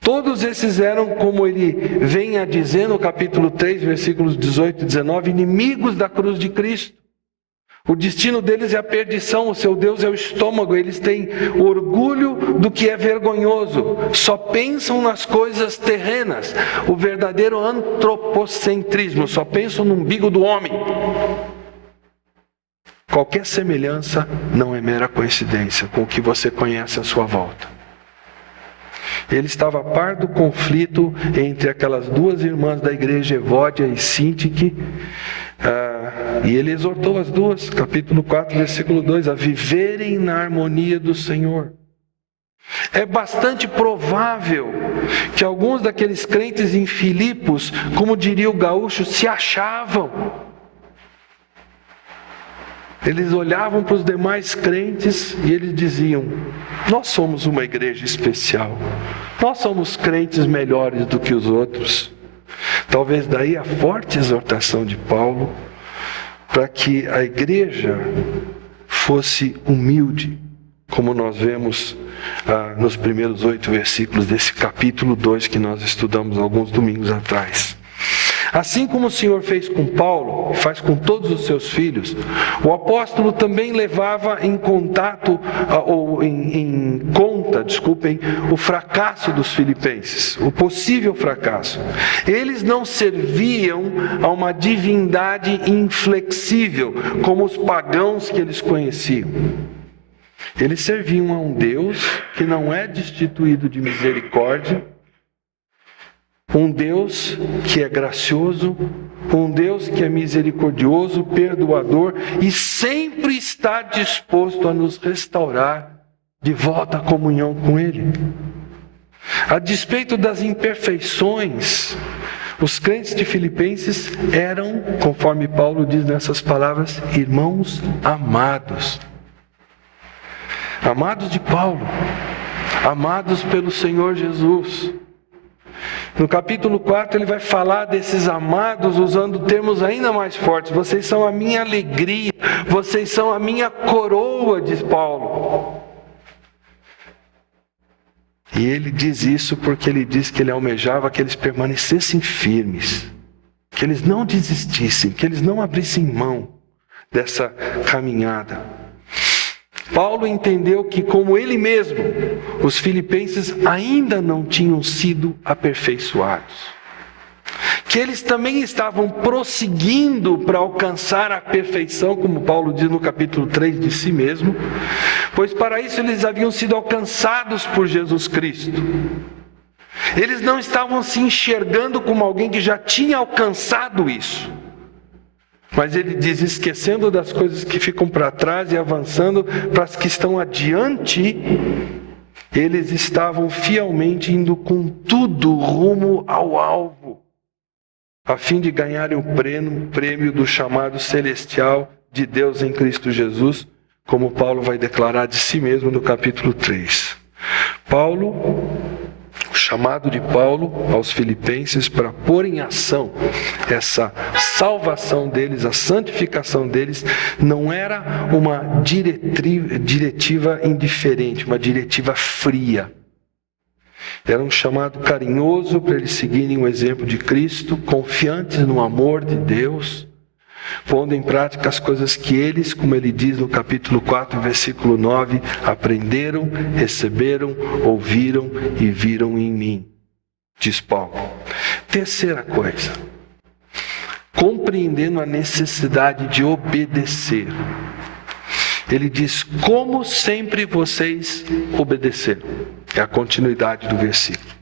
Todos esses eram, como ele vem a dizer no capítulo 3, versículos 18 e 19, inimigos da cruz de Cristo. O destino deles é a perdição, o seu Deus é o estômago, eles têm orgulho do que é vergonhoso, só pensam nas coisas terrenas, o verdadeiro antropocentrismo, só pensam no umbigo do homem. Qualquer semelhança não é mera coincidência com o que você conhece à sua volta. Ele estava a par do conflito entre aquelas duas irmãs da igreja, Evódia e Sintique, e ele exortou as duas, capítulo 4, versículo 2, a viverem na harmonia do Senhor. É bastante provável que alguns daqueles crentes em Filipos, como diria o gaúcho, se achavam. Eles olhavam para os demais crentes e eles diziam: nós somos uma igreja especial, nós somos crentes melhores do que os outros. Talvez daí a forte exortação de Paulo para que a igreja fosse humilde, como nós vemos nos primeiros 8 versículos desse capítulo 2 que nós estudamos alguns domingos atrás. Assim como o Senhor fez com Paulo, faz com todos os seus filhos, o apóstolo também levava em conta, o fracasso dos filipenses, o possível fracasso. Eles não serviam a uma divindade inflexível, como os pagãos que eles conheciam. Eles serviam a um Deus que não é destituído de misericórdia, um Deus que é gracioso, um Deus que é misericordioso, perdoador e sempre está disposto a nos restaurar de volta à comunhão com Ele. A despeito das imperfeições, os crentes de Filipenses eram, conforme Paulo diz nessas palavras, irmãos amados. Amados de Paulo, amados pelo Senhor Jesus. No capítulo 4 ele vai falar desses amados usando termos ainda mais fortes. Vocês são a minha alegria, vocês são a minha coroa, diz Paulo. E ele diz isso porque ele diz que ele almejava que eles permanecessem firmes, que eles não desistissem, que eles não abrissem mão dessa caminhada. Paulo entendeu que, como ele mesmo, os filipenses ainda não tinham sido aperfeiçoados. Que eles também estavam prosseguindo para alcançar a perfeição, como Paulo diz no capítulo 3 de si mesmo, pois para isso eles haviam sido alcançados por Jesus Cristo. Eles não estavam se enxergando como alguém que já tinha alcançado isso. Mas ele diz, esquecendo das coisas que ficam para trás e avançando para as que estão adiante, eles estavam fielmente indo com tudo rumo ao alvo, a fim de ganharem o prêmio do chamado celestial de Deus em Cristo Jesus, como Paulo vai declarar de si mesmo no capítulo 3. O chamado de Paulo aos filipenses para pôr em ação essa salvação deles, a santificação deles, não era uma diretiva indiferente, uma diretiva fria. Era um chamado carinhoso para eles seguirem o exemplo de Cristo, confiantes no amor de Deus, pondo em prática as coisas que eles, como ele diz no capítulo 4, versículo 9, aprenderam, receberam, ouviram e viram em mim, diz Paulo. Terceira coisa, compreendendo a necessidade de obedecer. Ele diz, como sempre vocês obedeceram. É a continuidade do versículo.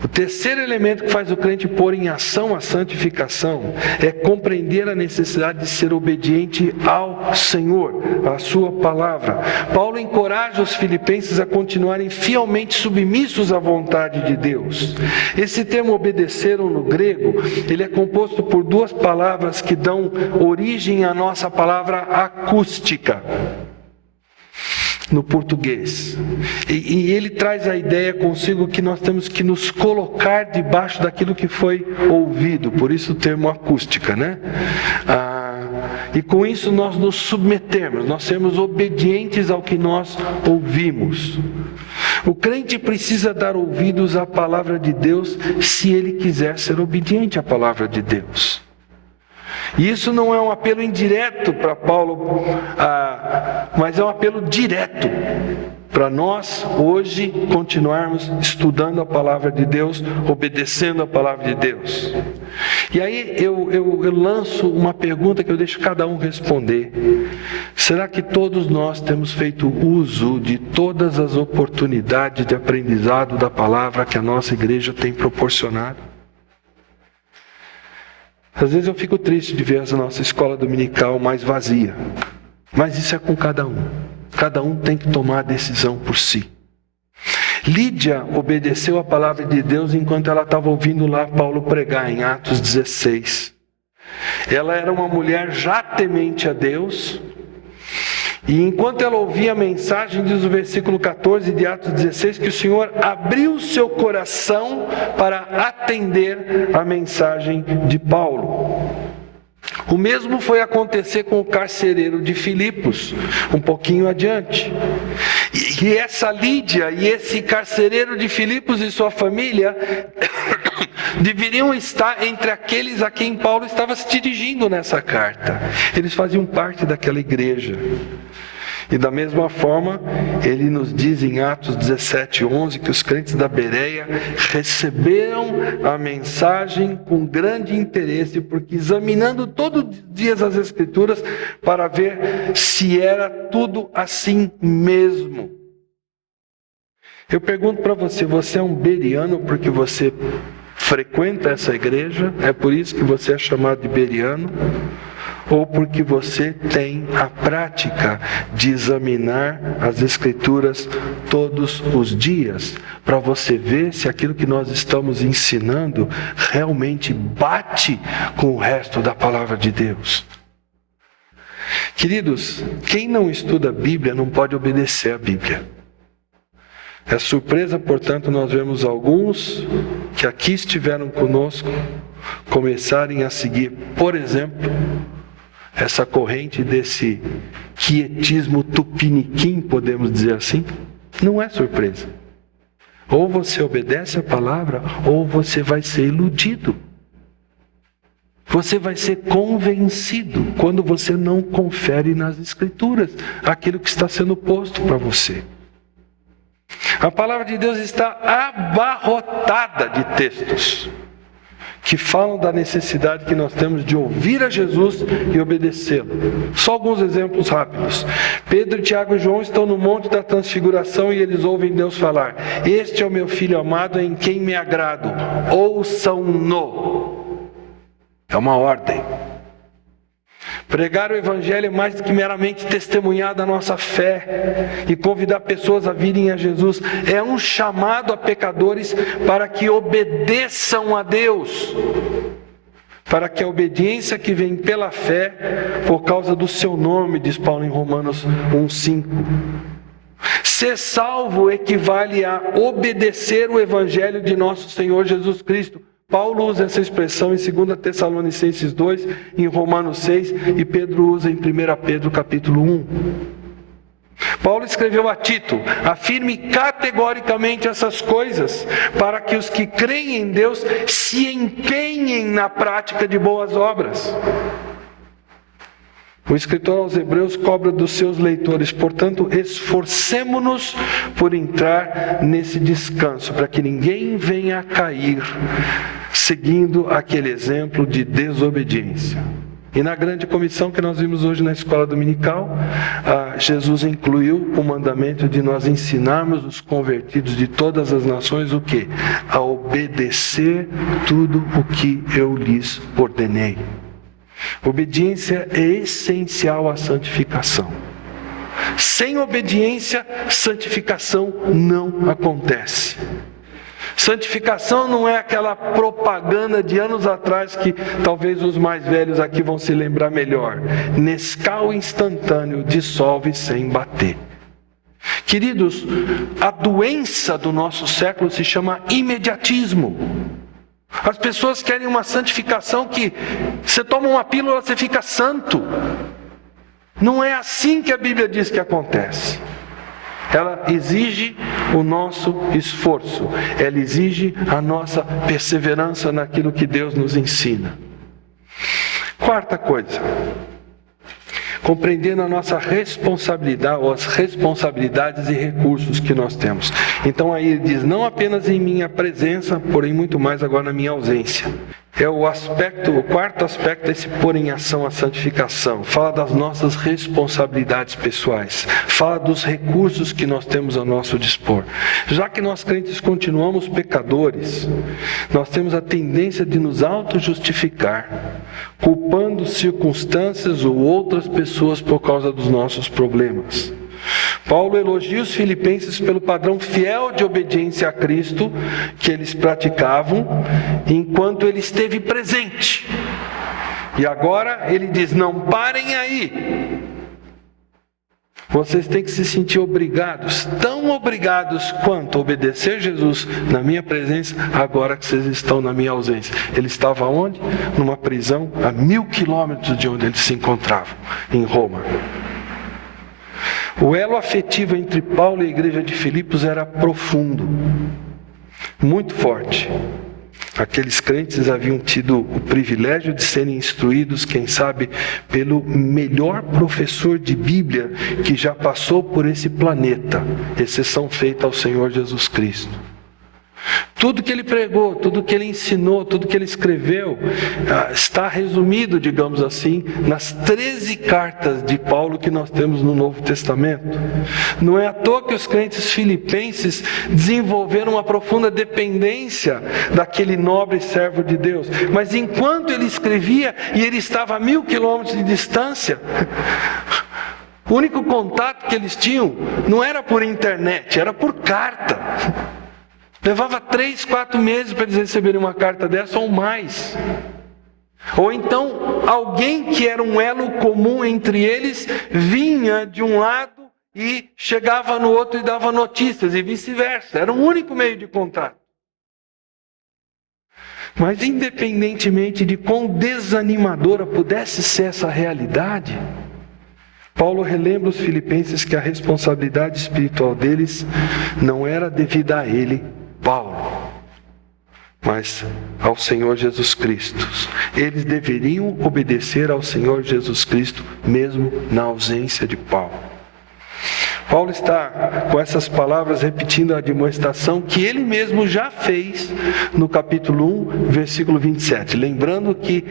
O terceiro elemento que faz o crente pôr em ação a santificação é compreender a necessidade de ser obediente ao Senhor, à sua palavra. Paulo encoraja os filipenses a continuarem fielmente submissos à vontade de Deus. Esse termo obedeceram no grego, ele é composto por duas palavras que dão origem à nossa palavra acústica. no português. E ele traz a ideia consigo que nós temos que nos colocar debaixo daquilo que foi ouvido, por isso o termo acústica, né? E com isso nós nos submetemos, nós sermos obedientes ao que nós ouvimos. O crente precisa dar ouvidos à palavra de Deus se ele quiser ser obediente à palavra de Deus. E isso não é um apelo indireto para Paulo, mas é um apelo direto para nós hoje continuarmos estudando a palavra de Deus, obedecendo a palavra de Deus. E aí eu lanço uma pergunta que eu deixo cada um responder. Será que todos nós temos feito uso de todas as oportunidades de aprendizado da palavra que a nossa igreja tem proporcionado? Às vezes eu fico triste de ver a nossa escola dominical mais vazia. Mas isso é com cada um. Cada um tem que tomar a decisão por si. Lídia obedeceu a palavra de Deus enquanto ela estava ouvindo lá Paulo pregar em Atos 16. Ela era uma mulher já temente a Deus. E enquanto ela ouvia a mensagem, diz o versículo 14 de Atos 16, que o Senhor abriu o seu coração para atender a mensagem de Paulo. O mesmo foi acontecer com o carcereiro de Filipos, um pouquinho adiante. E essa Lídia e esse carcereiro de Filipos e sua família deveriam estar entre aqueles a quem Paulo estava se dirigindo nessa carta. Eles faziam parte daquela igreja. E da mesma forma, ele nos diz em Atos 17:11 que os crentes da Bereia receberam a mensagem com grande interesse, porque examinando todos os dias as Escrituras para ver se era tudo assim mesmo. Eu pergunto para você, você é um bereano porque você frequenta essa igreja? É por isso que você é chamado de bereano? Ou porque você tem a prática de examinar as Escrituras todos os dias, para você ver se aquilo que nós estamos ensinando realmente bate com o resto da palavra de Deus? Queridos, quem não estuda a Bíblia não pode obedecer a Bíblia. É surpresa, portanto, nós vemos alguns que aqui estiveram conosco começarem a seguir, por exemplo, essa corrente desse quietismo tupiniquim, podemos dizer assim. Não é surpresa. Ou você obedece a palavra, ou você vai ser iludido. Você vai ser convencido quando você não confere nas Escrituras aquilo que está sendo posto para você. A palavra de Deus está abarrotada de textos que falam da necessidade que nós temos de ouvir a Jesus e obedecê-lo. Só alguns exemplos rápidos. Pedro, Tiago e João estão no Monte da Transfiguração e eles ouvem Deus falar: "Este é o meu Filho amado em quem me agrado, ouçam-no." É uma ordem. Pregar o Evangelho é mais do que meramente testemunhar da nossa fé e convidar pessoas a virem a Jesus. É um chamado a pecadores para que obedeçam a Deus. Para que a obediência que vem pela fé, por causa do seu nome, diz Paulo em Romanos 1:5. Ser salvo equivale a obedecer o Evangelho de nosso Senhor Jesus Cristo. Paulo usa essa expressão em 2 Tessalonicenses 2, em Romanos 6, e Pedro usa em 1 Pedro capítulo 1. Paulo escreveu a Tito: afirme categoricamente essas coisas, para que os que creem em Deus se empenhem na prática de boas obras. O escritor aos Hebreus cobra dos seus leitores: portanto, esforcemo-nos por entrar nesse descanso, para que ninguém venha a cair, seguindo aquele exemplo de desobediência. E na grande comissão que nós vimos hoje na escola dominical, Jesus incluiu o mandamento de nós ensinarmos os convertidos de todas as nações o quê? A obedecer tudo o que eu lhes ordenei. Obediência é essencial à santificação. Sem obediência, santificação não acontece. Santificação não é aquela propaganda de anos atrás que talvez os mais velhos aqui vão se lembrar melhor. Nescau instantâneo dissolve sem bater. Queridos, a doença do nosso século se chama imediatismo. As pessoas querem uma santificação que você toma uma pílula, você fica santo. Não é assim que a Bíblia diz que acontece. Ela exige o nosso esforço, ela exige a nossa perseverança naquilo que Deus nos ensina. Quarta coisa, compreendendo a nossa responsabilidade, ou as responsabilidades e recursos que nós temos. Então aí ele diz, não apenas em minha presença, porém muito mais agora na minha ausência. O quarto aspecto é esse pôr em ação a santificação. Fala das nossas responsabilidades pessoais. Fala dos recursos que nós temos ao nosso dispor. Já que nós crentes continuamos pecadores, nós temos a tendência de nos auto-justificar, culpando circunstâncias ou outras pessoas por causa dos nossos problemas. Paulo elogia os filipenses pelo padrão fiel de obediência a Cristo que eles praticavam enquanto ele esteve presente. E agora ele diz, não parem aí. Vocês têm que se sentir obrigados, tão obrigados quanto obedecer Jesus na minha presença, agora que vocês estão na minha ausência. Ele estava onde? Numa prisão a 1000 quilômetros de onde eles se encontravam, em Roma. O elo afetivo entre Paulo e a igreja de Filipos era profundo, muito forte. Aqueles crentes haviam tido o privilégio de serem instruídos, quem sabe, pelo melhor professor de Bíblia que já passou por esse planeta, exceção feita ao Senhor Jesus Cristo. Tudo que ele pregou, tudo que ele ensinou, tudo que ele escreveu, está resumido, digamos assim, nas 13 cartas de Paulo que nós temos no Novo Testamento. Não é à toa que os crentes filipenses desenvolveram uma profunda dependência daquele nobre servo de Deus. Mas enquanto ele escrevia, e ele estava a 1000 quilômetros de distância, o único contato que eles tinham não era por internet, era por carta. Levava 3, 4 meses para eles receberem uma carta dessa ou mais. Ou então, alguém que era um elo comum entre eles, vinha de um lado e chegava no outro e dava notícias, e vice-versa. Era o único meio de contato. Mas independentemente de quão desanimadora pudesse ser essa realidade, Paulo relembra os filipenses que a responsabilidade espiritual deles não era devida a ele, Paulo, mas ao Senhor Jesus Cristo. Eles deveriam obedecer ao Senhor Jesus Cristo, mesmo na ausência de Paulo. Paulo está com essas palavras repetindo a demonstração que ele mesmo já fez no capítulo 1, versículo 27. Lembrando que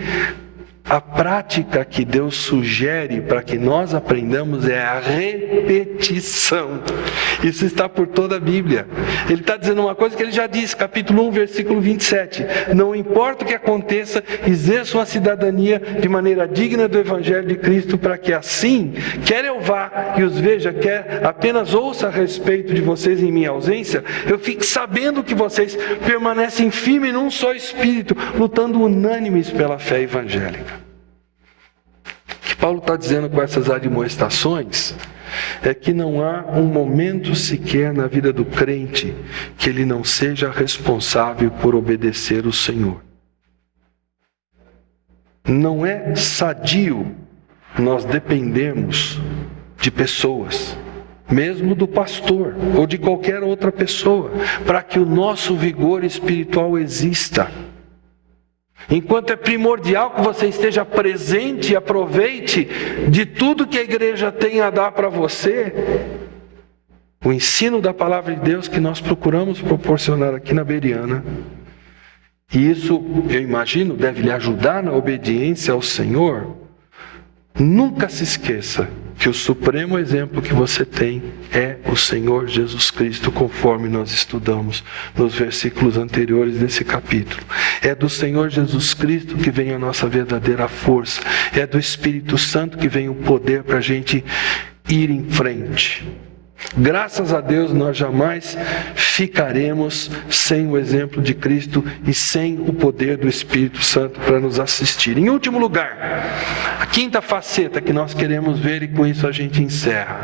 a prática que Deus sugere para que nós aprendamos é a repetição. Isso está por toda a Bíblia. Ele está dizendo uma coisa que ele já disse, capítulo 1, versículo 27. Não importa o que aconteça, exerçam a cidadania de maneira digna do Evangelho de Cristo, para que assim, quer eu vá e os veja, quer apenas ouça a respeito de vocês em minha ausência, eu fique sabendo que vocês permanecem firmes num só espírito, lutando unânimes pela fé evangélica. O que Paulo está dizendo com essas admoestações é que não há um momento sequer na vida do crente que ele não seja responsável por obedecer o Senhor. Não é sadio nós dependermos de pessoas, mesmo do pastor ou de qualquer outra pessoa, para que o nosso vigor espiritual exista. Enquanto é primordial que você esteja presente e aproveite de tudo que a igreja tem a dar para você, o ensino da palavra de Deus que nós procuramos proporcionar aqui na Bereana, e isso, eu imagino, deve lhe ajudar na obediência ao Senhor. Nunca se esqueça que o supremo exemplo que você tem é o Senhor Jesus Cristo, conforme nós estudamos nos versículos anteriores desse capítulo. É do Senhor Jesus Cristo que vem a nossa verdadeira força. É do Espírito Santo que vem o poder para a gente ir em frente. Graças a Deus nós jamais ficaremos sem o exemplo de Cristo e sem o poder do Espírito Santo para nos assistir. Em último lugar, a quinta faceta que nós queremos ver, e com isso a gente encerra: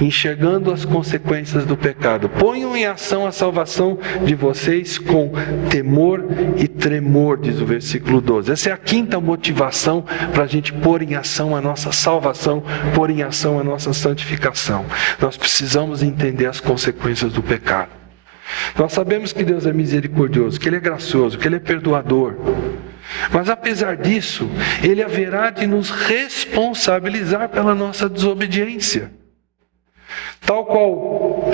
enxergando as consequências do pecado. Ponham em ação a salvação de vocês com temor e tremor, diz o versículo 12. Essa é a quinta motivação para a gente pôr em ação a nossa salvação, pôr em ação a nossa santificação. Nós precisamos entender as consequências do pecado. Nós sabemos que Deus é misericordioso, que Ele é gracioso, que Ele é perdoador. Mas apesar disso, Ele haverá de nos responsabilizar pela nossa desobediência. Tal qual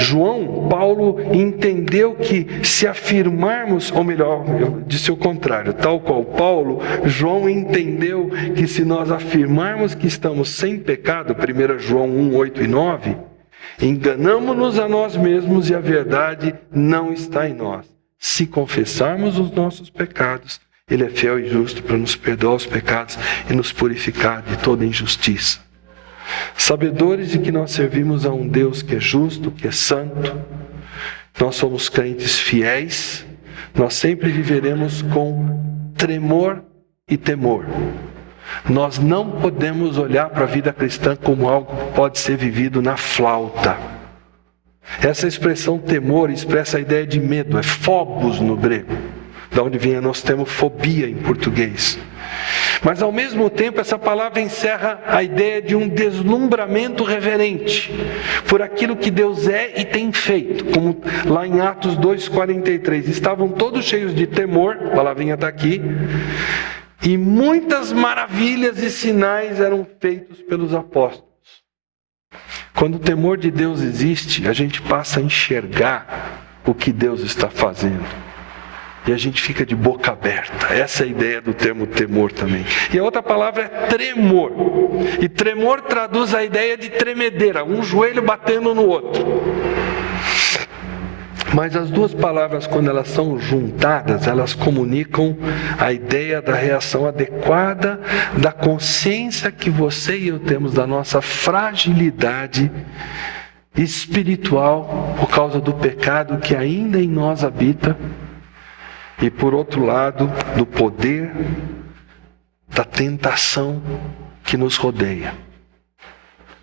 Paulo entendeu que se afirmarmos, ou melhor, eu disse o contrário, tal qual João entendeu que se nós afirmarmos que estamos sem pecado, 1 João 1, 8 e 9, enganamo-nos a nós mesmos e a verdade não está em nós. Se confessarmos os nossos pecados, Ele é fiel e justo para nos perdoar os pecados e nos purificar de toda injustiça. Sabedores de que nós servimos a um Deus que é justo, que é santo, nós somos crentes fiéis, nós sempre viveremos com tremor e temor. Nós não podemos olhar para a vida cristã como algo que pode ser vivido na flauta. Essa expressão temor expressa a ideia de medo, é phobos no grego, da onde vem nós temos fobia em português. Mas ao mesmo tempo essa palavra encerra a ideia de um deslumbramento reverente por aquilo que Deus é e tem feito, como lá em Atos 2,43, estavam todos cheios de temor, a palavrinha está aqui, e muitas maravilhas e sinais eram feitos pelos apóstolos. Quando o temor de Deus existe, a gente passa a enxergar o que Deus está fazendo. E a gente fica de boca aberta. Essa é a ideia do termo temor também. E a outra palavra é tremor. E tremor traduz a ideia de tremedeira, um joelho batendo no outro. Mas as duas palavras, quando elas são juntadas, elas comunicam a ideia da reação adequada, da consciência que você e eu temos da nossa fragilidade espiritual por causa do pecado que ainda em nós habita. E por outro lado, do poder da tentação que nos rodeia.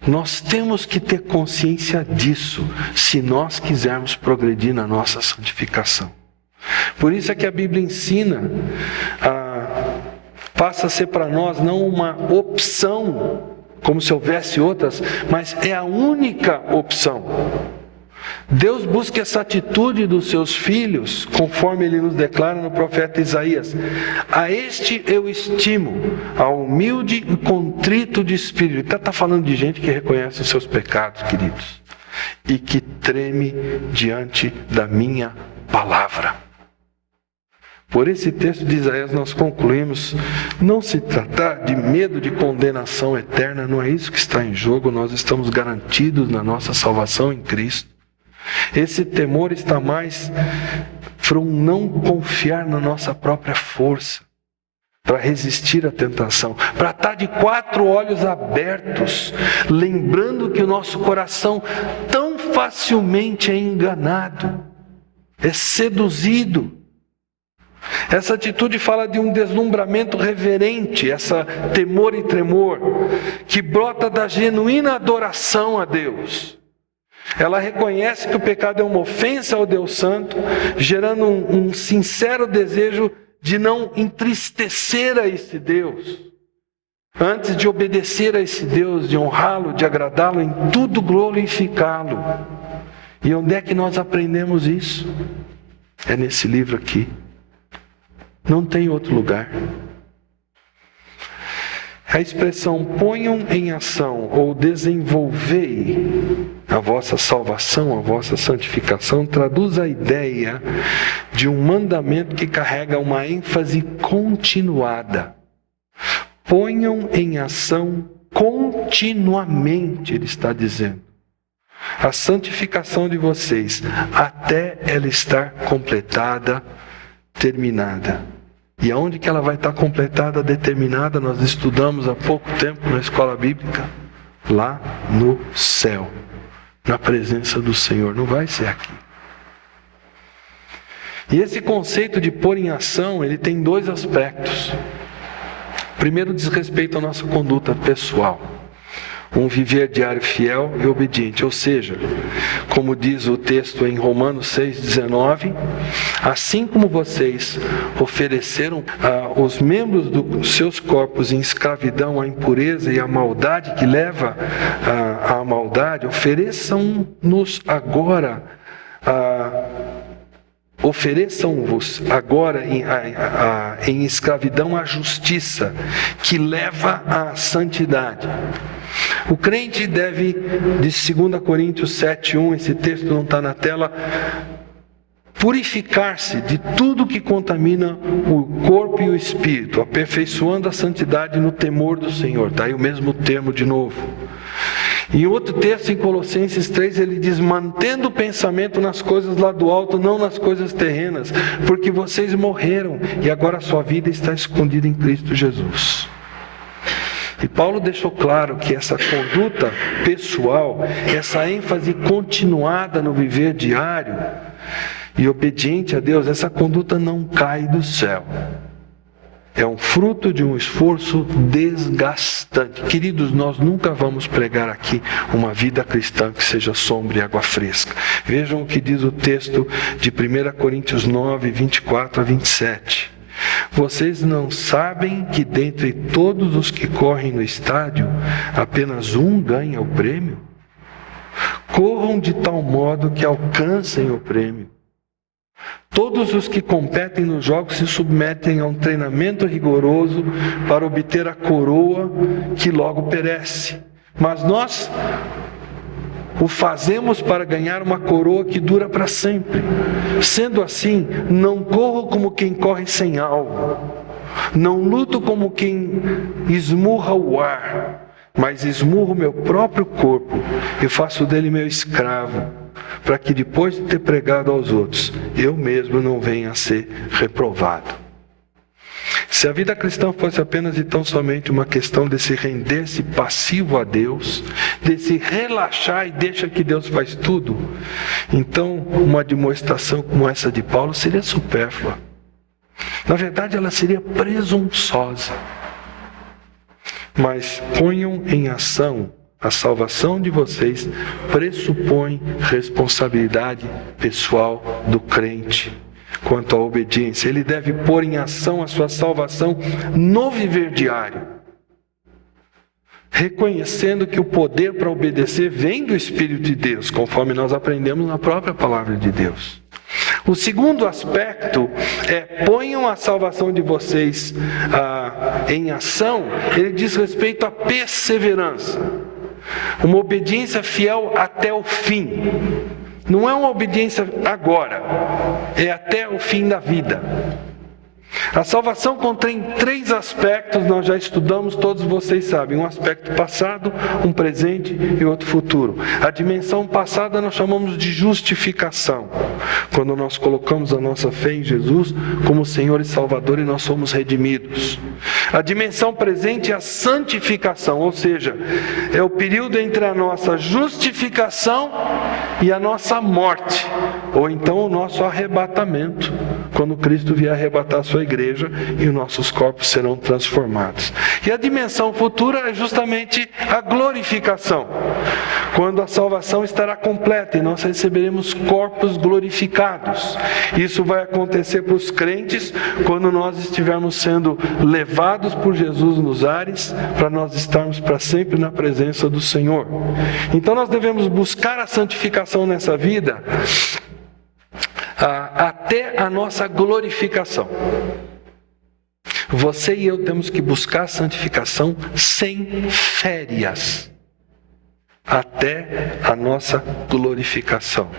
Nós temos que ter consciência disso, se nós quisermos progredir na nossa santificação. Por isso é que a Bíblia ensina, passa a ser para nós não uma opção, como se houvesse outras, mas é a única opção. Deus busca essa atitude dos seus filhos, conforme Ele nos declara no profeta Isaías. A este eu estimo, ao humilde e contrito de espírito. Ele está falando de gente que reconhece os seus pecados, queridos, e que treme diante da minha palavra. Por esse texto de Isaías nós concluímos, não se tratar de medo de condenação eterna, não é isso que está em jogo, nós estamos garantidos na nossa salvação em Cristo. Esse temor está mais para um não confiar na nossa própria força, para resistir à tentação, para estar de quatro olhos abertos, lembrando que o nosso coração tão facilmente é enganado, é seduzido. Essa atitude fala de um deslumbramento reverente, essa temor e tremor, que brota da genuína adoração a Deus. Ela reconhece que o pecado é uma ofensa ao Deus Santo, gerando um sincero desejo de não entristecer a esse Deus. Antes de obedecer a esse Deus, de honrá-lo, de agradá-lo, em tudo glorificá-lo. E onde é que nós aprendemos isso? É nesse livro aqui. Não tem outro lugar. A expressão ponham em ação ou desenvolvei a vossa salvação, a vossa santificação, traduz a ideia de um mandamento que carrega uma ênfase continuada. Ponham em ação continuamente, ele está dizendo, a santificação de vocês, até ela estar completada, terminada. E aonde que ela vai estar completada, determinada, nós estudamos há pouco tempo na escola bíblica, lá no céu, na presença do Senhor, não vai ser aqui. E esse conceito de pôr em ação, ele tem dois aspectos. Primeiro, diz respeito à nossa conduta pessoal. Um viver diário fiel e obediente. Ou seja, como diz o texto em Romanos 6,19, assim como vocês ofereceram os membros dos seus corpos em escravidão à impureza e à maldade que leva à maldade, ofereçam-vos agora em escravidão à justiça, que leva à santidade. O crente deve, de 2 Coríntios 7,1, esse texto não está na tela, purificar-se de tudo que contamina o corpo e o espírito, aperfeiçoando a santidade no temor do Senhor. Está aí o mesmo termo de novo. Em outro texto, em Colossenses 3, ele diz: mantendo o pensamento nas coisas lá do alto, não nas coisas terrenas, porque vocês morreram e agora a sua vida está escondida em Cristo Jesus. E Paulo deixou claro que essa conduta pessoal, essa ênfase continuada no viver diário e obediente a Deus, essa conduta não cai do céu. É um fruto de um esforço desgastante. Queridos, nós nunca vamos pregar aqui uma vida cristã que seja sombra e água fresca. Vejam o que diz o texto de 1 Coríntios 9, 24 a 27. Vocês não sabem que dentre todos os que correm no estádio, apenas um ganha o prêmio? Corram de tal modo que alcancem o prêmio. Todos os que competem nos jogos se submetem a um treinamento rigoroso para obter a coroa que logo perece. Mas nós o fazemos para ganhar uma coroa que dura para sempre. Sendo assim, não corro como quem corre sem alvo. Não luto como quem esmurra o ar, mas esmurro meu próprio corpo e faço dele meu escravo, para que depois de ter pregado aos outros, eu mesmo não venha a ser reprovado. Se a vida cristã fosse apenas e tão somente uma questão de se render-se passivo a Deus, de se relaxar e deixa que Deus faz tudo, então uma demonstração como essa de Paulo seria supérflua. Na verdade, ela seria presunçosa. Mas ponham em ação. A salvação de vocês pressupõe responsabilidade pessoal do crente. Quanto à obediência, ele deve pôr em ação a sua salvação no viver diário, reconhecendo que o poder para obedecer vem do Espírito de Deus, conforme nós aprendemos na própria palavra de Deus. O segundo aspecto é: ponham a salvação de vocês em ação. Ele diz respeito à perseverança, uma obediência fiel até o fim. Não é uma obediência agora, é até o fim da vida. A salvação contém 3 aspectos, nós já estudamos, todos vocês sabem. Um aspecto passado, um presente e outro futuro. A dimensão passada nós chamamos de justificação, quando nós colocamos a nossa fé em Jesus como Senhor e Salvador e nós somos redimidos. A dimensão presente é a santificação, ou seja, é o período entre a nossa justificação e a nossa morte, ou então o nosso arrebatamento, quando Cristo vier arrebatar a sua igreja e os nossos corpos serão transformados. E a dimensão futura é justamente a glorificação, quando a salvação estará completa e nós receberemos corpos glorificados. Isso vai acontecer para os crentes quando nós estivermos sendo levados por Jesus nos ares, para nós estarmos para sempre na presença do Senhor. Então nós devemos buscar a santificação nessa vida até a nossa glorificação. Você e eu temos que buscar a santificação sem férias, até a nossa glorificação,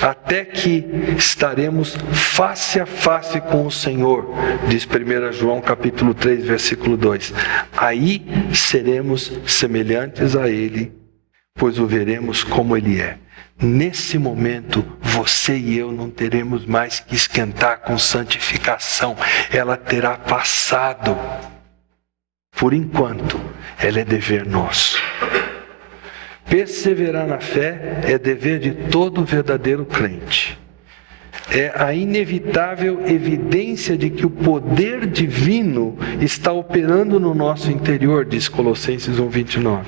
até que estaremos face a face com o Senhor, diz 1 João capítulo 3, versículo 2. Aí seremos semelhantes a Ele, pois o veremos como Ele é. Nesse momento, você e eu não teremos mais que esquentar com santificação. Ela terá passado. Por enquanto, ela é dever nosso. Perseverar na fé é dever de todo verdadeiro crente. é a inevitável evidência de que o poder divino está operando no nosso interior, diz Colossenses 1:29.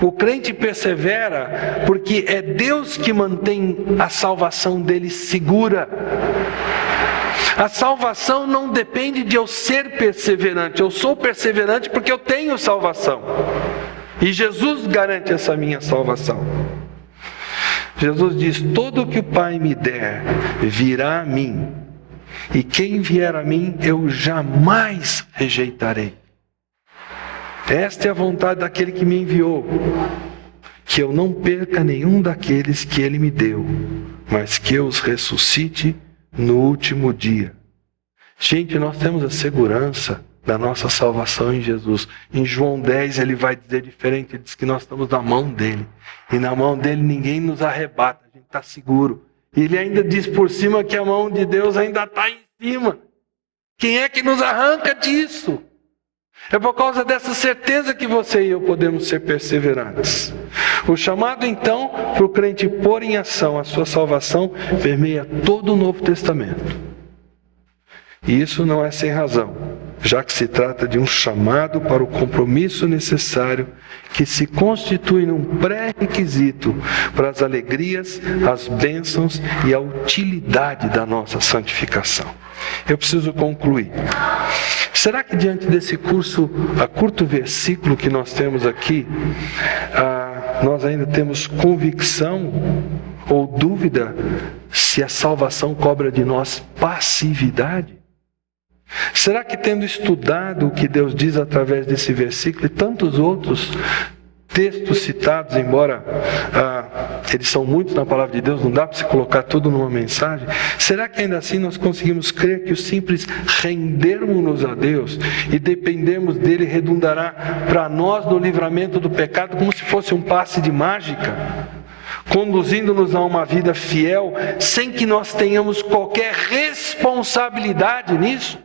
O crente persevera porque é Deus que mantém a salvação dele segura. A salvação não depende de eu ser perseverante. Eu sou perseverante porque eu tenho salvação. E Jesus garante essa minha salvação. Jesus diz: todo o que o Pai me der virá a mim, e quem vier a mim eu jamais rejeitarei. Esta é a vontade daquele que me enviou, que eu não perca nenhum daqueles que ele me deu, mas que eu os ressuscite no último dia. Gente, nós temos a segurança da nossa salvação em Jesus. Em João 10 ele vai dizer diferente, ele diz que nós estamos na mão dele, e na mão dele ninguém nos arrebata, a gente está seguro. E ele ainda diz por cima que a mão de Deus ainda está em cima. Quem é que nos arranca disso? É por causa dessa certeza que você e eu podemos ser perseverantes. O chamado então para o crente pôr em ação a sua salvação permeia todo o Novo Testamento. E isso não é sem razão, já que se trata de um chamado para o compromisso necessário que se constitui num pré-requisito para as alegrias, as bênçãos e a utilidade da nossa santificação. Eu preciso concluir. Será que diante desse curto versículo que nós temos aqui, nós ainda temos convicção ou dúvida se a salvação cobra de nós passividade? Será que, tendo estudado o que Deus diz através desse versículo e tantos outros textos citados, embora eles são muitos na palavra de Deus, não dá para se colocar tudo numa mensagem, será que ainda assim nós conseguimos crer que o simples rendermos-nos a Deus e dependermos dele redundará para nós no livramento do pecado como se fosse um passe de mágica, conduzindo-nos a uma vida fiel, sem que nós tenhamos qualquer responsabilidade nisso?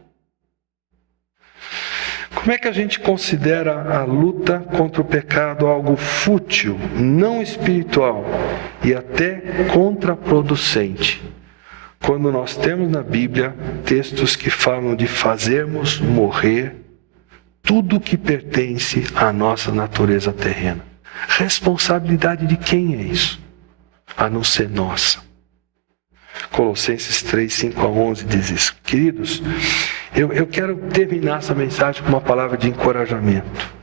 Como é que a gente considera a luta contra o pecado algo fútil, não espiritual e até contraproducente, quando nós temos na Bíblia textos que falam de fazermos morrer tudo que pertence à nossa natureza terrena? Responsabilidade de quem é isso? A não ser nossa. Colossenses 3, 5-11 diz isso. Queridos, eu quero terminar essa mensagem com uma palavra de encorajamento.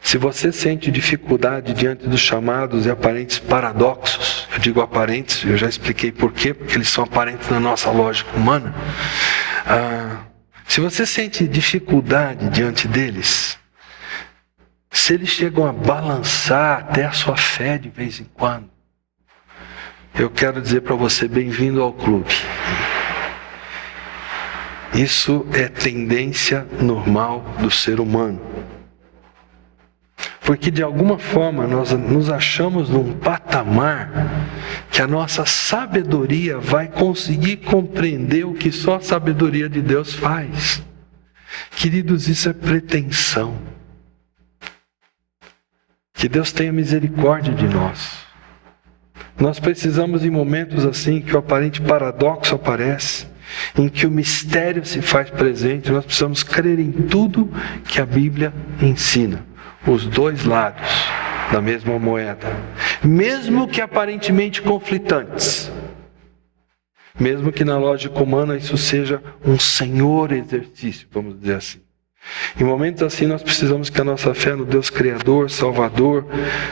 Se você sente dificuldade diante dos chamados e aparentes paradoxos, eu digo aparentes, eu já expliquei por quê, porque eles são aparentes na nossa lógica humana. Se você sente dificuldade diante deles, se eles chegam a balançar até a sua fé de vez em quando, eu quero dizer para você, bem-vindo ao clube. Isso é tendência normal do ser humano. Porque de alguma forma nós nos achamos num patamar que a nossa sabedoria vai conseguir compreender o que só a sabedoria de Deus faz. Queridos, isso é pretensão. Que Deus tenha misericórdia de nós. Nós precisamos, em momentos assim, que o aparente paradoxo aparece, em que o mistério se faz presente, nós precisamos crer em tudo que a Bíblia ensina. Os dois lados da mesma moeda. Mesmo que aparentemente conflitantes. Mesmo que na lógica humana isso seja um senhor exercício, vamos dizer assim. Em momentos assim nós precisamos que a nossa fé no Deus Criador, Salvador,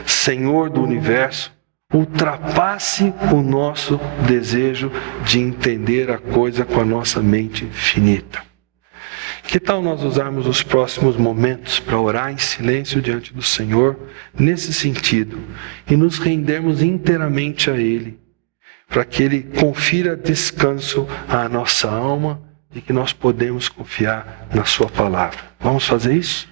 Senhor do Universo, ultrapasse o nosso desejo de entender a coisa com a nossa mente finita. Que tal nós usarmos os próximos momentos para orar em silêncio diante do Senhor, nesse sentido, e nos rendermos inteiramente a Ele, para que Ele confira descanso à nossa alma, de que nós podemos confiar na Sua palavra. Vamos fazer isso?